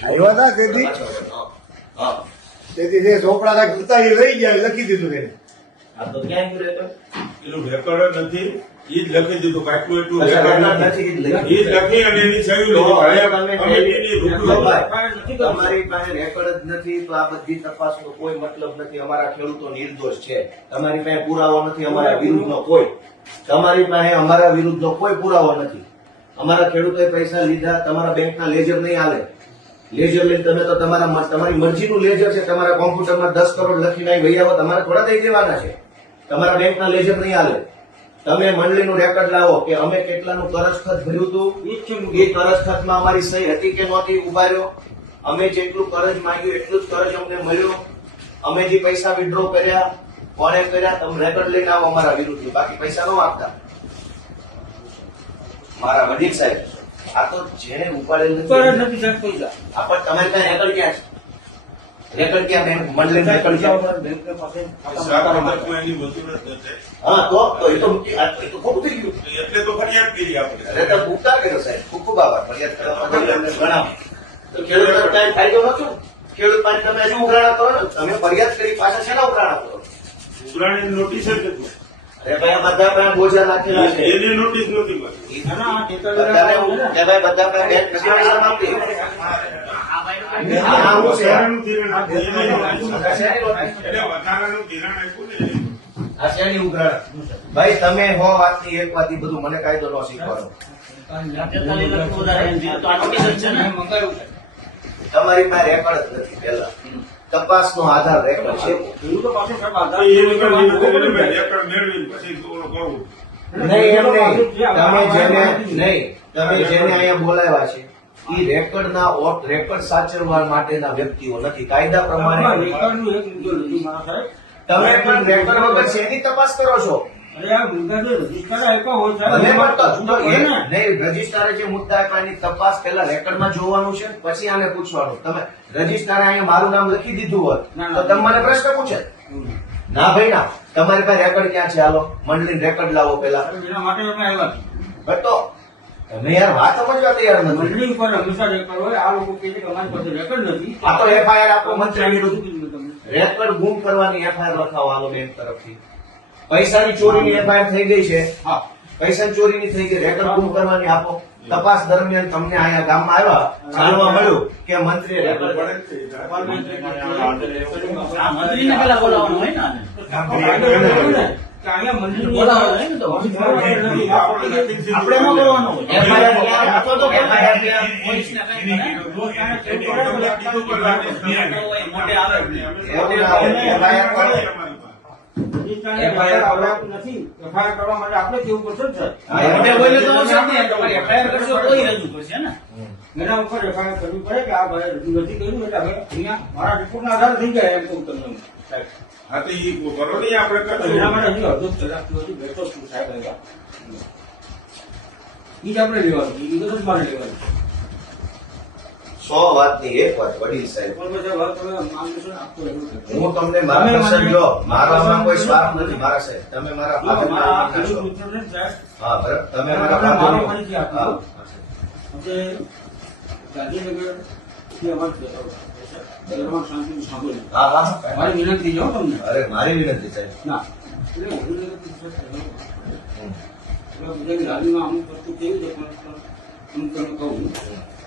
આવ્યા હતા તેથી હા. તેથી જે છોકરા કાંઈક હતા એ લઈ ગયા એ લખી દીધું એને. આ તો ક્યાં ગયું રેકોર્ડ? એનું રેકોર્ડ જ નથી. ઈ જ લખી દીધું. કાંઈકનું એટલું અચ્છા, રેકોર્ડ રેકોર્ડ નથી. નથી. ઈ જ લખી અને એની સહી તો લીધી. હવે અને તમે કમિટીની રૂબરૂ ભાઈ, તમારી પાસે રેકોર્ડ જ નથી તો આ બધી તપાસનો કોઈ મતલબ નથી. અમારા ખેડૂતો નિર્દોષ છે. તમારી પાસે પુરાવો નથી અમારા વિરુદ્ધનો કોઈ. તમારી પાસે અમારા વિરુદ્ધનો કોઈ પુરાવો નથી. અમારા ખેડૂતોએ પૈસા લીધા, તમારા બેંકના લેજર નહીં હાલે. લેજર લઈને તમે તો તમારી મરજીનું લેજર છે. તમારા કોમ્પ્યુટરમાં 10 કરોડ લખીને અહીં વહી આવો, તમારે થોડા દઈ દેવાના છે. તમારા બેંકના લેજર નહીં હાલે. તમે મંડળીનું રેકોર્ડ લાવો કે અમે કેટલાનું કરજ ખત ભર્યું હતું, ઈ જ છે મુદ્દો. એ કરજ ખતમાં અમારી સહી હતી કે નહોતી, ઉભા રહ્યો. અમે જેટલું કરજ માંગ્યું એટલું જ કરજ અમને મળ્યું. અમે જે પૈસા વિડ્રો કર્યા, કોણે કર્યા, તમે રેકોર્ડ લઈને આવો અમારા વિરુદ્ધ. બાકી પૈસા ન માંગતા. મારા વડીલ સાહેબ, આ તો જેને ઉપાડેલ ઉપર જ નથી. નથી સાહેબ પૈસા. આ પણ તમારી પાસે રેકોર્ડ ક્યાં છે? રેકોર્ડ ક્યાં? બેંક મંડળી રેકોર્ડ ક્યાં? બેંક પાસે સાત પદકમાં એની મંજૂર જ નથી. હા, તો એ તો ખોટું થઈ ગયું. એટલે તો ફરિયાદ કરી આપણે. અરે તો ઉપકાર કર્યો સાહેબ, ખૂબ ખૂબ આભાર. ફરિયાદ કરવા બદલ અમને જણાવો. તો ખેડૂતોને કાંઈ ફાયદો નતો ને? ખેડૂત પાસે તમે હજુ ઉઘરાણા કરો ને? તમે ફરિયાદ કરી પાછા શેના ઉઘરાણા કરો? ઉઘરાણીની નોટિસ જ નથી. અરે ભાઈ આ બધા પાસે બોજા નાખેલા છે. એની નોટિસ નથી મળી. ના, આ ટેકા બધાને લગાવવાના કે ભાઈ બધા પાસે બેંક નથી પૈસા માંગતી. આ શું છે? વધારાનું ધિરાણ આપ્યું. આ શેની નોટિસ? એટલે વધારાનું ધિરાણ આપ્યું ને એ. આ શેની ઉઘરાણા? ભાઈ તમે હો વાતની એક વાત, ઈ બધું મને કાયદો ન શીખવાનો. મંગાવ્યું છે. તમારી પાસે રેકોર્ડ જ નથી. પેલા તપાસનો આધાર રેકોર્ડ છે. ખેડૂતો પાસે સાહેબ આધાર એ રેકોર્ડ મેળવીને પછી ઓલું કરવું. નહીં એમ નહીં. તમે જેને અહીંયા બોલાવ્યા છે એ રેકોર્ડના રેકોર્ડ સાચવવા માટેના વ્યક્તિઓ નથી. કાયદા પ્રમાણે રેકર્ડનું એક મુદ્દો લીધું મારા સાહેબ. તમે પણ રેકોર્ડ વગર શેની તપાસ કરો છો? અરે આ મુદ્દા જે રજીસ્ટર આપ્યા હોય સાહેબ, ભલે એમાં પણ તો હોય ને. નહીં, રજિસ્ટ્રારે જે મુદ્દા આપ્યા એની તપાસ પહેલા રેકોર્ડમાં જોવાનું છે, પછી આને પૂછવાનું. તમે રજિસ્ટ્રારે અહીંયા મારું નામ લખી દીધું હોત ના, ના. તો તમે મને પ્રશ્ન પૂછે? ના ભાઈ ના. તમારી પાસે રેકોર્ડ ક્યાં છે? હાલો મંડળીને રેકોર્ડ લાવો પેલા. એના માટે અમે આવ્યા છીએ. બસ તો તમે યાર વાત સમજવા તૈયાર નથી. મંડળી ઉપર હંમેશા રેકર્ડ હોય. આ લોકો કહે છે કે અમારી પાસે રેકર્ડ નથી. આ તો FIR આપો મંત્રી વિરુદ્ધ. શું કીધું તમને? રેકોર્ડ ગુમ કરવાની FIR લખાવો હાલો બેંક તરફથી. પૈસાની ચોરીની FIR થઈ ગઈ છે. હા. પૈસાની ચોરીની થઈ ગઈ, રેકોર્ડ ગુમ કરવાની આપો. તપાસ દરમિયાન તમને અહીંયા ગામમાં આવ્યા, જાણવા મળ્યું કે મંત્રીએ રેકોર્ડ આ મંત્રીને પેલા બોલાવવાનું હોય ને આને. કે અહીંયા મંત્રીને બોલાવવાનું હોય ને તો. આપણે ન બોલવાનું હોય. FIR ક્યાં આપો તો FIR ક્યાં? પોલીસને કઈ એની કરાય. કીધું, કીધું પર લાગે. મોટે આવે. FIR નથી. FIR કરવા માટે આપણે કેવું પડશે ને સાહેબ? હા, મોટે બોલે તો આવશે જ નહીં. તમારે FIR કરશો તોય રજૂ કરશે ને. એના ઉપર FIR કરવી પડે કે આ ભાઈ રજૂ નથી કર્યું એટલે હવે અહીંયા મારા રિપોર્ટના આધારે થઈ જાય એમ કહું તમને સાહેબ. હા તો ઈ કરો ને આપણે એના કરશું. માટે હજી અડધો કલાકથી વધુ બેઠો છું સાહેબ અહીંયા. ઈ જ આપણે લેવાનું છે. ઈ વિગત જ મારે લેવાની છે. 100 વાતની એક વાત વડીલ સાહેબ, પણ પછી હવે તમે માર્ગદર્શન આપતો રહેવું છે. હું તમને માર્ગદર્શન જો, મારામાં કોઈ સ્વાર્થ નથી મારા સાહેબ. તમે મારા જો, મારા આ ફાધર ખેડૂત મિત્રોને સાહેબ હા બરાબર. તમે તમે મારા મારો ફાધર પરિચય આપો. આપણે ગાંધીનગર એ અમારે તમારે શાંતિથી સાંભળ્યું. હા હા મારી વિનંતી છે હો તમને. અરે મારી વિનંતી સાહેબ. ના એટલે મારી વિનંતી છે. હમ. એટલે બધાની લાદીમાં અમુક વસ્તુ કેવી છે પણ હું તમને કહું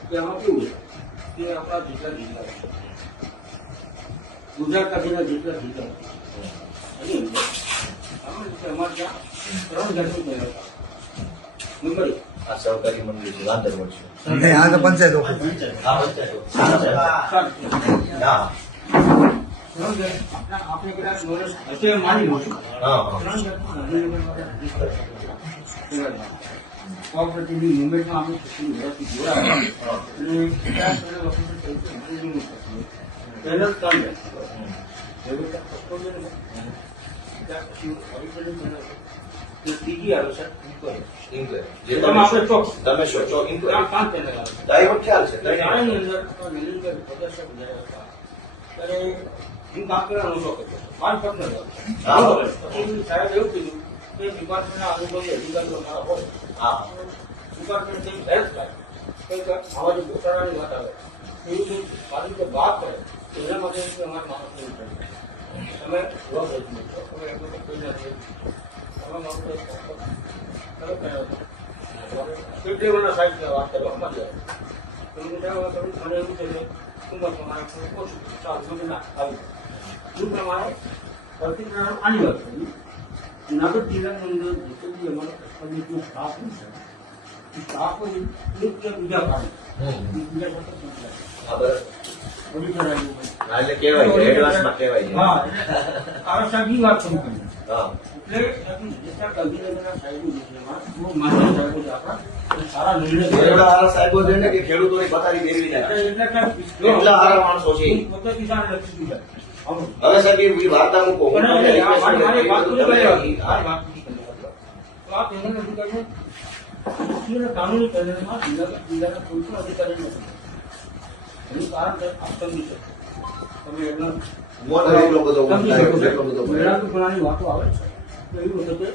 કે આમાં કેવું છે કે આપણા જેટલા જિલ્લા છે ગુજરાત કાઢીના જેટલા જિલ્લા છે એની અંદર અમારે ત્યાં 3 જાતની બહેનો છે. મુંબઈ આ સહકારી મંડળી છે વાંદરવડ છે. નહીં, આ તો પંચાયત ઓફિસ. હા પંચાયત. હા આપણે કદાચ નોલેજ હશે માની લો છું. હા 3 જાતની કોઓપરેટિવની મુંબઈમાં આપણે છોકરી વ્યવસ્થિત જોડાયા અને ત્યાં પહેલા વખતે થઈ છે માની પહેલા 3 જાત એવું ત્યાં પકડો ને ત્યાં પછી ઓરિજિનલ બનાવે ત્રીજી આવે છે ઇન્ક્વાયરી. જે તમે આપણે ચોક તમે શું છો ઇન્ક્વાયરી. 5 પેનલ આવે છે. ડાયવર્ટ ખ્યાલ છે. શાળાની અંદર નિલંબર પ્રદર્શક જ્યારે હતા ત્યારે હું કામ કરવાનો શોખ હતો. 5 પર્સનલ હા. પછી સાહેબ એવું કીધું કે ડિપાર્ટમેન્ટના અનુભવી અધિકારીઓ મારા હોય હા ડિપાર્ટમેન્ટ જેમ હેલ્પ થાય કંઈક આવા જે ગોટાળાની વાત આવે એવી જો મારી રીતે વાત કરે તો એના માટે અમારે માણસ નહીં પડે. તમે જવાબ રજૂ છો તમે એટલું તો કોઈ નથી તમે મારું કેટલી વર્ષના સાહેબ વાત કરવા મળી આવે મને એવું છે કે ઉંમર પ્રમાણે થોડું ઓછું સારું મને ના આવી એ પ્રમાણે પ્રતિક્રિયા આની વાત કરી જુનાગઢ જિલ્લાની અંદર જેટલો બી અમારો કસ્ટમરનો સ્ટાફ છે એ સ્ટાફ એક કે બીજા કારણે બીજા સાથે સંકળાયેલો. હા બરાબર. ઓડિટર આવ્યું હોય. હા, એટલે કહેવાય છે એડવાન્સમાં કહેવાય છે. હા આ સાહેબની વાત કરું તમને હા એટલે જેટલા ગાંધીનગરના સાહેબો જે છે એમાં બહુ માન્ય સાહેબો છે આપણા અને સારા નિર્ણય કરે. એવડા હારા સાહેબો છે ને કે ખેડૂતોની પથારી ફેરવી નાખે. એટલે એટલા હારા માણસો છે. પોતે કિસાન લક્ષી દીધા આવું. હવે સાહેબ એ વાર્તા મૂકો. હું તમને request કરું મારી વાત છું, પૂરી તમે કરી લો. ઈ- મારી વાત પૂરી કરી લો. તો આ પેનલ અધિકારીઓ કાનૂની પેનલમાં જિલ્લાના કોઈ પણ અધિકારી નથી. એનું કારણ છે આ સમજી શકો. તમે એમના મોઢે એટલો બધો ઉમટાયો, એટલો બધો બોલ્યો. મેળાપણાની વાતો આવે છે તો એવી વખતે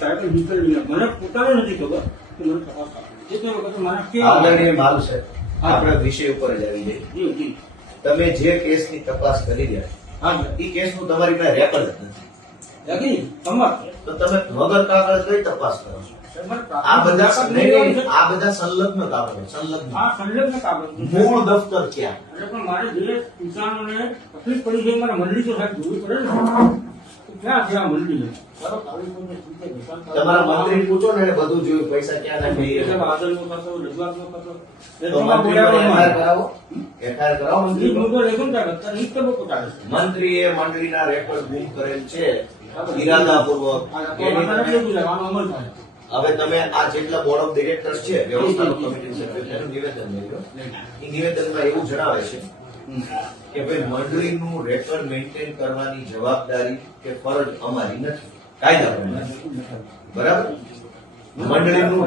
સાહેબે નીકળી મને પોતાને નથી ખબર કે મને તપાસ આપી. એ વખતે મને કેવા આદરણીય માલ સાહેબ, આપણે વિષય ઉપર જ આવી જઈએ. જી જી તમે જે કેસની તપાસ કરી રહ્યા હા છો, એ કેસનું તમારી પાસે રેકોર્ડ જ નથી. યાગી તમાર તો તમે વગર કાગળ કઈ તપાસ કરો છો? આ બધા નહીં, આ બધા સંલગ્ન કાગળો, સંલગ્ન. આ સંલગ્ન કાગળ છે. મૂળ દફતર ક્યાં? એટલે પણ મારે જે કિસાનોને તકલીફ પડી છે મારે મંડળી તો સાહેબ જોવી પડે ને તો ક્યાં છે આ મંડળી બરો કાળી કોઈને ચૂકે નિશાન તમારા મંત્રી પૂછો ને એને બધું જોયું, પૈસા ક્યાં નાખી. એટલે આદરનો થતો રજૂઆતનો થતો તો મંત્રી પર FIR કરાવો, FIR કરાવો એ મંત્રી પર. મુદ્દો લેખું ત્યાં કરતા નહીં તો લોકો ચાલે છે મંત્રીએ મંડળીના રેકોર્ડ ગુમ કરેલ છે ઇરાદાપૂર્વક. એની તમે- હવે તમે આ જેટલા બોર્ડ ઓફ ડિરેક્ટર્સ છે, વ્યવસ્થાપક કમિટી સેક્રેટરીનું નિવેદન લઈ લો. એ નિવેદનમાં એવું જણાવે છે કે ભાઈ મંડળીનું રેકોર્ડ મેન્ટેન કરવાની જવાબદારી કે ફરજ અમારી નથી, કાયદા પ્રમાણે. બરાબર? મંડળીનું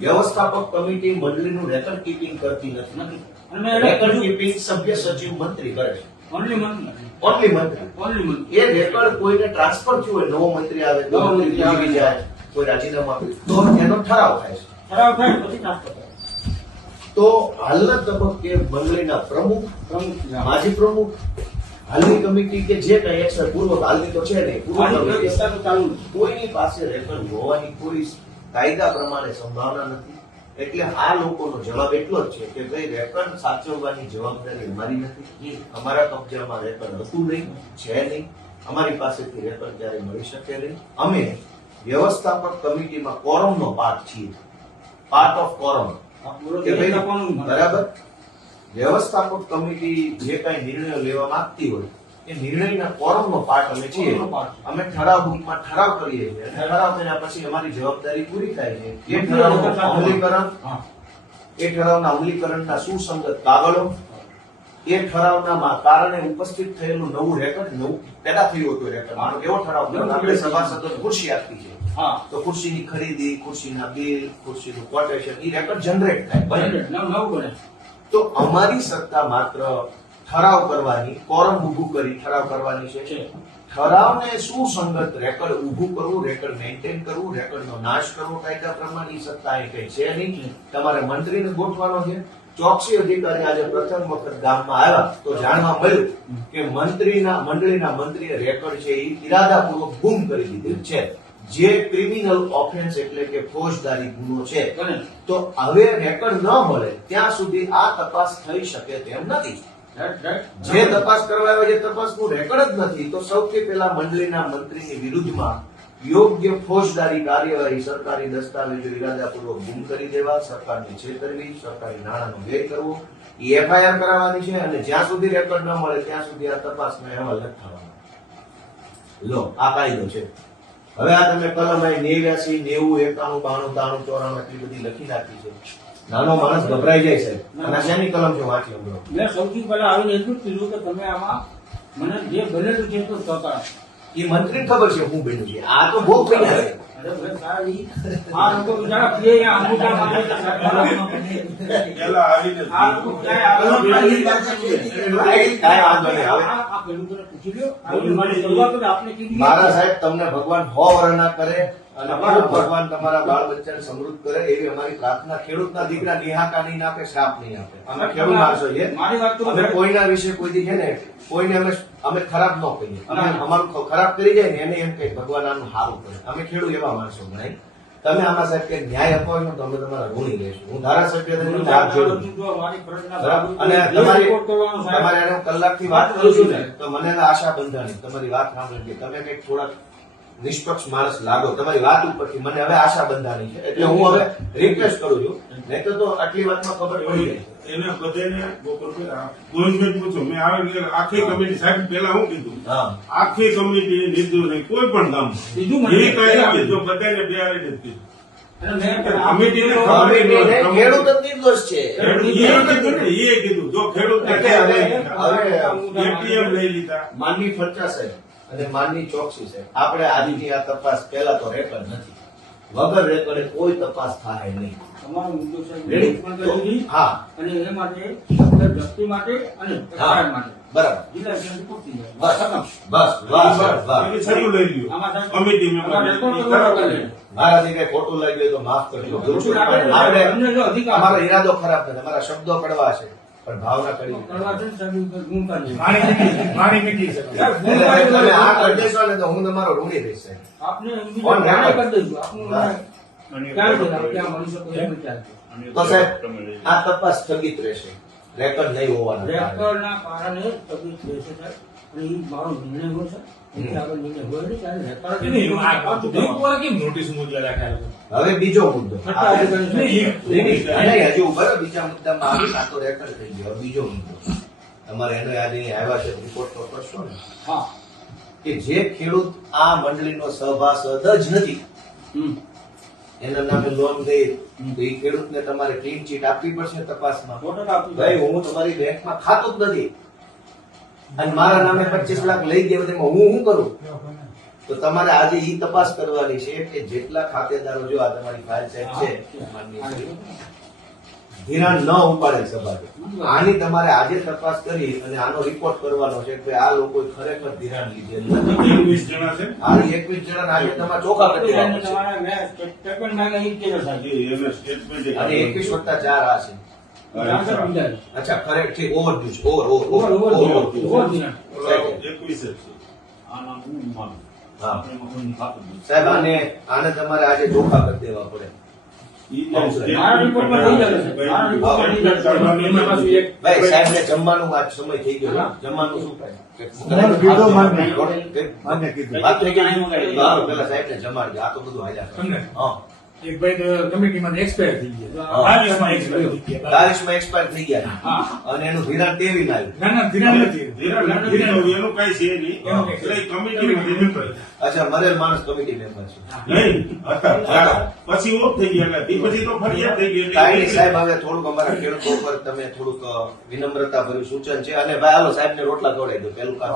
વ્યવસ્થાપક કમિટી મંડળીનું રેકોર્ડ કીપિંગ કરતી નથી. નથી અને રેકોર્ડ કીપિંગ સભ્ય સચિવ મંત્રી કરે છે. ઓનલી મંથ ઓનલી મંત્રી. ઓનલી મંથ એ રેકોર્ડ કોઈને ટ્રાન્સફર થયું હોય, નવો મંત્રી આવે, નવો મંત્રી આવી જાય, કોઈ રાજીનામું આપે તો એનો ઠરાવ થાય છે. ખરાબ થાય પછી ટ્રાન્સફર થાય તો હાલના તબક્કે મંડળીના પ્રમુખ, પ્રમુખ માજી પ્રમુખ, હાલની કમિટી કે જે કઈ એક્શન પૂર્વ હાલની તો છે નહીં, પૂર્વ કમિટી, તો ચાલુ કોઈની પાસે રેકોર્ડ હોવાની કોઈ કાયદા પ્રમાણે સંભાવના નથી. એટલે આ લોકોનો જવાબ એટલો જ છે કે ભાઈ રેકોર્ડ સાચવવાની જવાબદારી અમારી નથી, અમારા કબજામાં રેકોર્ડ હતું નહીં, છે નહીં, અમારી પાસેથી રેકોર્ડ ક્યારે મળી શકે નહીં. અમે વ્યવસ્થાપક કમિટીમાં કોરમનો પાર્ટ છીએ, પાર્ટ ઓફ કોરમ. કે ભાઈ બરાબર, વ્યવસ્થાપક કમિટી જે કઈ નિર્ણયો લેવા માંગતી હોય એ નિર્ણયના કોરમનો પાર્ટ અમે છીએ. અમે ઠરાવ બુકમાં ઠરાવ કરીએ છીએ, અને ઠરાવ કર્યા પછી અમારી જવાબદારી પૂરી થાય છે. એ ઠરાવનું અમલીકરણ, એ ઠરાવના અમલીકરણના સુસંગત કાગળો, એ ઠરાવના કારણે ઉપસ્થિત થયેલું નવું રેકોર્ડ, નવું પેદા થયું હતું રેકોર્ડ. આનો કેવો ઠરાવ કર્યો? આપણે સભાસદો ખુરશી આપી છે, હા તો ખુરશીની ખરીદી, ખુરશીના બિલ, ખુરશીનું કોટેશન, એ રેકોર્ડ જનરેટ થાય, બને. નવું બને તો અમારી સત્તા માત્ર ઠરાવ કરવાની, કોરમ ઊભું કરી ઠરાવ કરવાની છે. ઠરાવને સુસંગત રેકોર્ડ ઊભું કરવું, રેકોર્ડ મેન્ટેન કરવું, રેકોર્ડનો નાશ કરવો કાયદા પ્રમાણે, એ સત્તા એ કઈ છે નહીં. તમારે મંત્રીને ગોઠવાનો છે, ચોકસી અધિકારી આજે પ્રથમ વખત ગામમાં આવ્યા તો જાણવા મળ્યું કે મંડળીના મંત્રીએ રેકોર્ડ છે એ ઇરાદાપૂર્વક ગુમ કરી દીધેલ છે, જે ક્રિમિનલ ઓફેન્સ એટલે કે ફોજદારી ગુનો છે. તો હવે રેકોર્ડ ન મળે ત્યાં સુધી આ તપાસ થઈ શકે તેમ નથી. જે તપાસ કરવા આવે જે તપાસનું રેકોર્ડ જ નથી, તો સૌથી પહેલા મંડળીના મંત્રીની વિરુદ્ધમાં યોગ્ય ફોજદારી કાર્યવાહી, સરકારી દસ્તાવેજો ઇરાદાપૂર્વક ગુમ કરી દેવા, સરકારની છેતરવી, સરકારી નાણાંનો વ્યય કરવો, એ એફઆઈઆર કરાવવાની છે. અને જ્યાં સુધી રેકોર્ડ ન મળે ત્યાં સુધી આ તપાસનો અહેવાલ નથી થવાનો. લો, આ કાયદો છે. હવે આ તમે કલમ 89, 90, 91, 92, 93, 94 એટલી બધી લખી નાખી છે. નાનો માણસ ગભરાઈ જાય છે. અને શેની કલમ છે વાંચી લો. મેં સૌથી પહેલા આવીને એટલું જ કીધું કે તમે આમાં મને જે બનેલું છે તો સહકાર આપો. એ મંત્રીને ખબર છે હું બન્યું છે. આ તો બહુ બન્યા છે. અરે ભાઈ સારી, આ લોકો બિચારા પીએ અહીંયા અંગૂઠા મારે છે, પેલા આવીને આ લોકો ક્યાંય આગળ કાંઈ વાંધો નહીં. હવે આ ખેડૂતોને પૂછી લ્યો. આવી મારી શરૂઆત તો આપણે કીધી. મારા સાહેબ તમને ભગવાન 100 વર્ષ ના કરે અને ખૂબ ભગવાન તમારા બાળ બચ્ચાને સમૃદ્ધ કરે એવી અમારી પ્રાર્થના. ખેડૂતના દીકરા નિહાકા નહીં આપે, શ્રાપ નહીં આપે. અમે ખેડૂત માણસો છીએ. મારી વાત તો અમે કોઈના વિશે કોઈ દી છે ને કોઈને અમે ખરાબ ન કહીએ. અમે અમારું ખરાબ કરી જાય ને એને એમ કહીએ ભગવાન આનું સારું કરે. અમે ખેડૂત એવા માણસો ગણાય. તમે આમાં સાહેબ કે ન્યાય અપાવો તો અમે તમારા ઋણી રહીશું. હું ધારાસભ્ય તરીકે હાથ જોડું છું. મારી ફરજના બરાબર? ભાગરૂપે અને જે તમારી રિપોર્ટ કરવાનો સાહેબ. તમારે એને કલાકથી વાત કરું છું ને તો મને આશા બંધાણી તમારી વાત સાંભળી કે તમે કઈક થોડાક નિષ્પક્ષ માણસ લાગો. તમારી વાત ઉપરથી મને હવે આશા બંધાણી છે. એટલે હું હવે રિક્વેસ્ટ કરું છું. નહીં તો આટલી વાતમાં ખબર પડી જાય. એને બધાને ગવર્મેન્ટ પૂછો. મેં આવે આખી કમિટી સાહેબ પેલા હું કીધું, હા. આખી કમિટી નિર્દોષ નહીં, કોઈ પણ કામ બીજું મને જે કઈ કીધું બધાને બેહાડી જ કીધું. અને મેં કમિટીને ખબર કમિટીને નહીં. ખેડૂત જ નિર્દોષ છે. એ કીધું જો ખેડૂત એટલે હવે એટીએમ લઈ લીધા. માનની ફરચા સાહેબ અને માનની ચોકસી સાહેબ આપણે આજની આ તપાસ પહેલા તો રેકોર્ડ નથી. વગર રેકોર્ડે કોઈ તપાસ થાય નહીં. તમારો મુદ્દો સાહેબ રેડી? પણ કરી દીધી. હા, અને એ માટે શબ્દ વ્યક્તિ માટે અને સરકાર માટે બરાબર. જિલ્લા કેન્દ્ર પૂરતી જાય. બસ ખતમ. બસ વાહ સાહેબ, વાહ. એ છેલ્લું લઈ લ્યો. આમાં સાહેબ કમિટી મેમ્બર આમાં રેકોર્ડ એ કરવાનો ખરાબ કરે. મારાથી કઈ ખોટું લાગ્યું હોય તો માફ કરજો. આપણે આપણે જો અધિકાર અમારો ઈરાદો ખરાબ નથી. અમારા શબ્દો કડવા છે પણ ભાવના કડી. કરવા છે ને સાહેબ ગુમ કરી મારી મીઠી છે. એટલે તમે આ કરી દેશો ને તો હું તમારો ઋણી રહીશ સાહેબ. આપને કોણ બીજા રેકોર્ડ? કરી દઈશું. આપનું હા. ક્યાં છે? ક્યાં મળી શકો એમ વિચાર છે. તો સાહેબ આ તપાસ સ્થગિત રહેશે. રેકોર્ડ નહીં હોવાના કારણે. રેકોર્ડના કારણે તકલીફ રહેશે સાહેબ. અને એ મારો નિર્ણય હોય છે. એથી આગળ નિર્ણય હોય નહીં ત્યારે રેકોર્ડ નહીં, આ વાળા કેમ નોટિસ મોકલ્યા રાખ્યા? હવે બીજો મુદ્દો. છઠ્ઠા અધિકારી નહીં, નહીં, નહીં, હજુ બરાબર બીજા મુદ્દામાં આવી આ તો રેકોર્ડ થઈ ગયો. હવે બીજો મુદ્દો તમારે એનો આજે અહીં આવ્યા છે રિપોર્ટ તો કરશો ને હા. કે જે ખેડૂત આ મંડળીનો સભાસદ જ નથી હમ. એના નામે લોન દે તો એ ખેડૂતને તમારે ક્લીન ચીટ આપવી પડશે તપાસમાં. ફોટો આપી ભાઈ હું તમારી બેંકમાં ખાતું જ નથી અને મારા નામે 25 લાખ લઈ ગયા તેમાં હું શું કરું? તો તમારે આજે ઈ તપાસ કરવાની છે કે જેટલા ખાતેદારો જો આ તમારી ફાઇલ સાહેબ છે માનનીય શ્રી, ધિરાણ ન ઉપાડેલ સભાએ આની તમારે આજે તપાસ કરી અને આનો રિપોર્ટ કરવાનો છે કે આ લોકો ખરેખર ધિરાણ લીધેલું નથી. 21 જણા છે. આ 21 જણા આજે તમારે ચોખા કરી દેવા પડશે. તમારા મેં સ્ટેટમેન્ટ માંગે એ કેજો સાહેબ. એને સ્ટેટમેન્ટ અને 21 વત્તા 4 આ છે. જાણકાર બીજા છે. અચ્છા ખરેખર ઓવરડ્યુ છે. Over over over over Dana. 21 જ છે. હા સાહેબ આને તમારે આજે ચોખા કરી દેવા પડે. મારા રિપોર્ટમાં થઈ જશે. મારા રિપોર્ટમાં થઈ જશે. એમાં પાછું એક ભાઈ સાહેબને જમવાનું આજ સમય થઈ ગયો છે. જમવાનું શું થાય? તમારું કીધું માન્ય. વાત માન્ય કીધું. થઈ ગઈ. હાલો, પેલા સાહેબને જમાડજો. આ તો બધું હાલ્યા કરે. તમને હા. એક ભાઈ તો કમિટીમાં એક્સપાયર થઈ ગયા. હા. 22 માં એક્સપાયર થઈ ગયા. 40 માં એક્સપાયર થઈ ગયા હા. અને એનું ધિરાણ તેવી આવ્યું. ના ના ધિરાણ નથી. ધીરજ નથી તો એનું કઈ છે નહીં. એનું એટલે કમિટીમાં member. અચ્છા મરેલ માણસ કમિટી મેમ્બર છે. નહીં હતા. પછી ઓફ થઈ ગયા એટલે પછી તો ફરિયાદ થઈ ગઈ કાંઈ નહીં એટલે સાહેબ, હવે થોડુંક અમારા ખેડૂતો પર તમે થોડુંક વિનમ્રતા ભર્યું સૂચન છે અને ભાઈ હાલો સાહેબ ને રોટલા ખવડાવી દો. પેલું કામ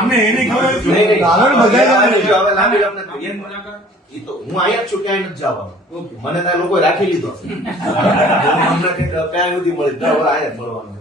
અમને એને ખબર નહીં, નહીં. કારણ બધાને હવે લાંબી લપને કરીએ. ઈ તો હું અહીંયા જ છું, ક્યાંય નથી જવાનું. મને ત્યાં લોકો રાખી લીધો છે. અમને કંઈક ક્યાંય સુધી મળી 10 વાર અહીંયા જ મળવાનું.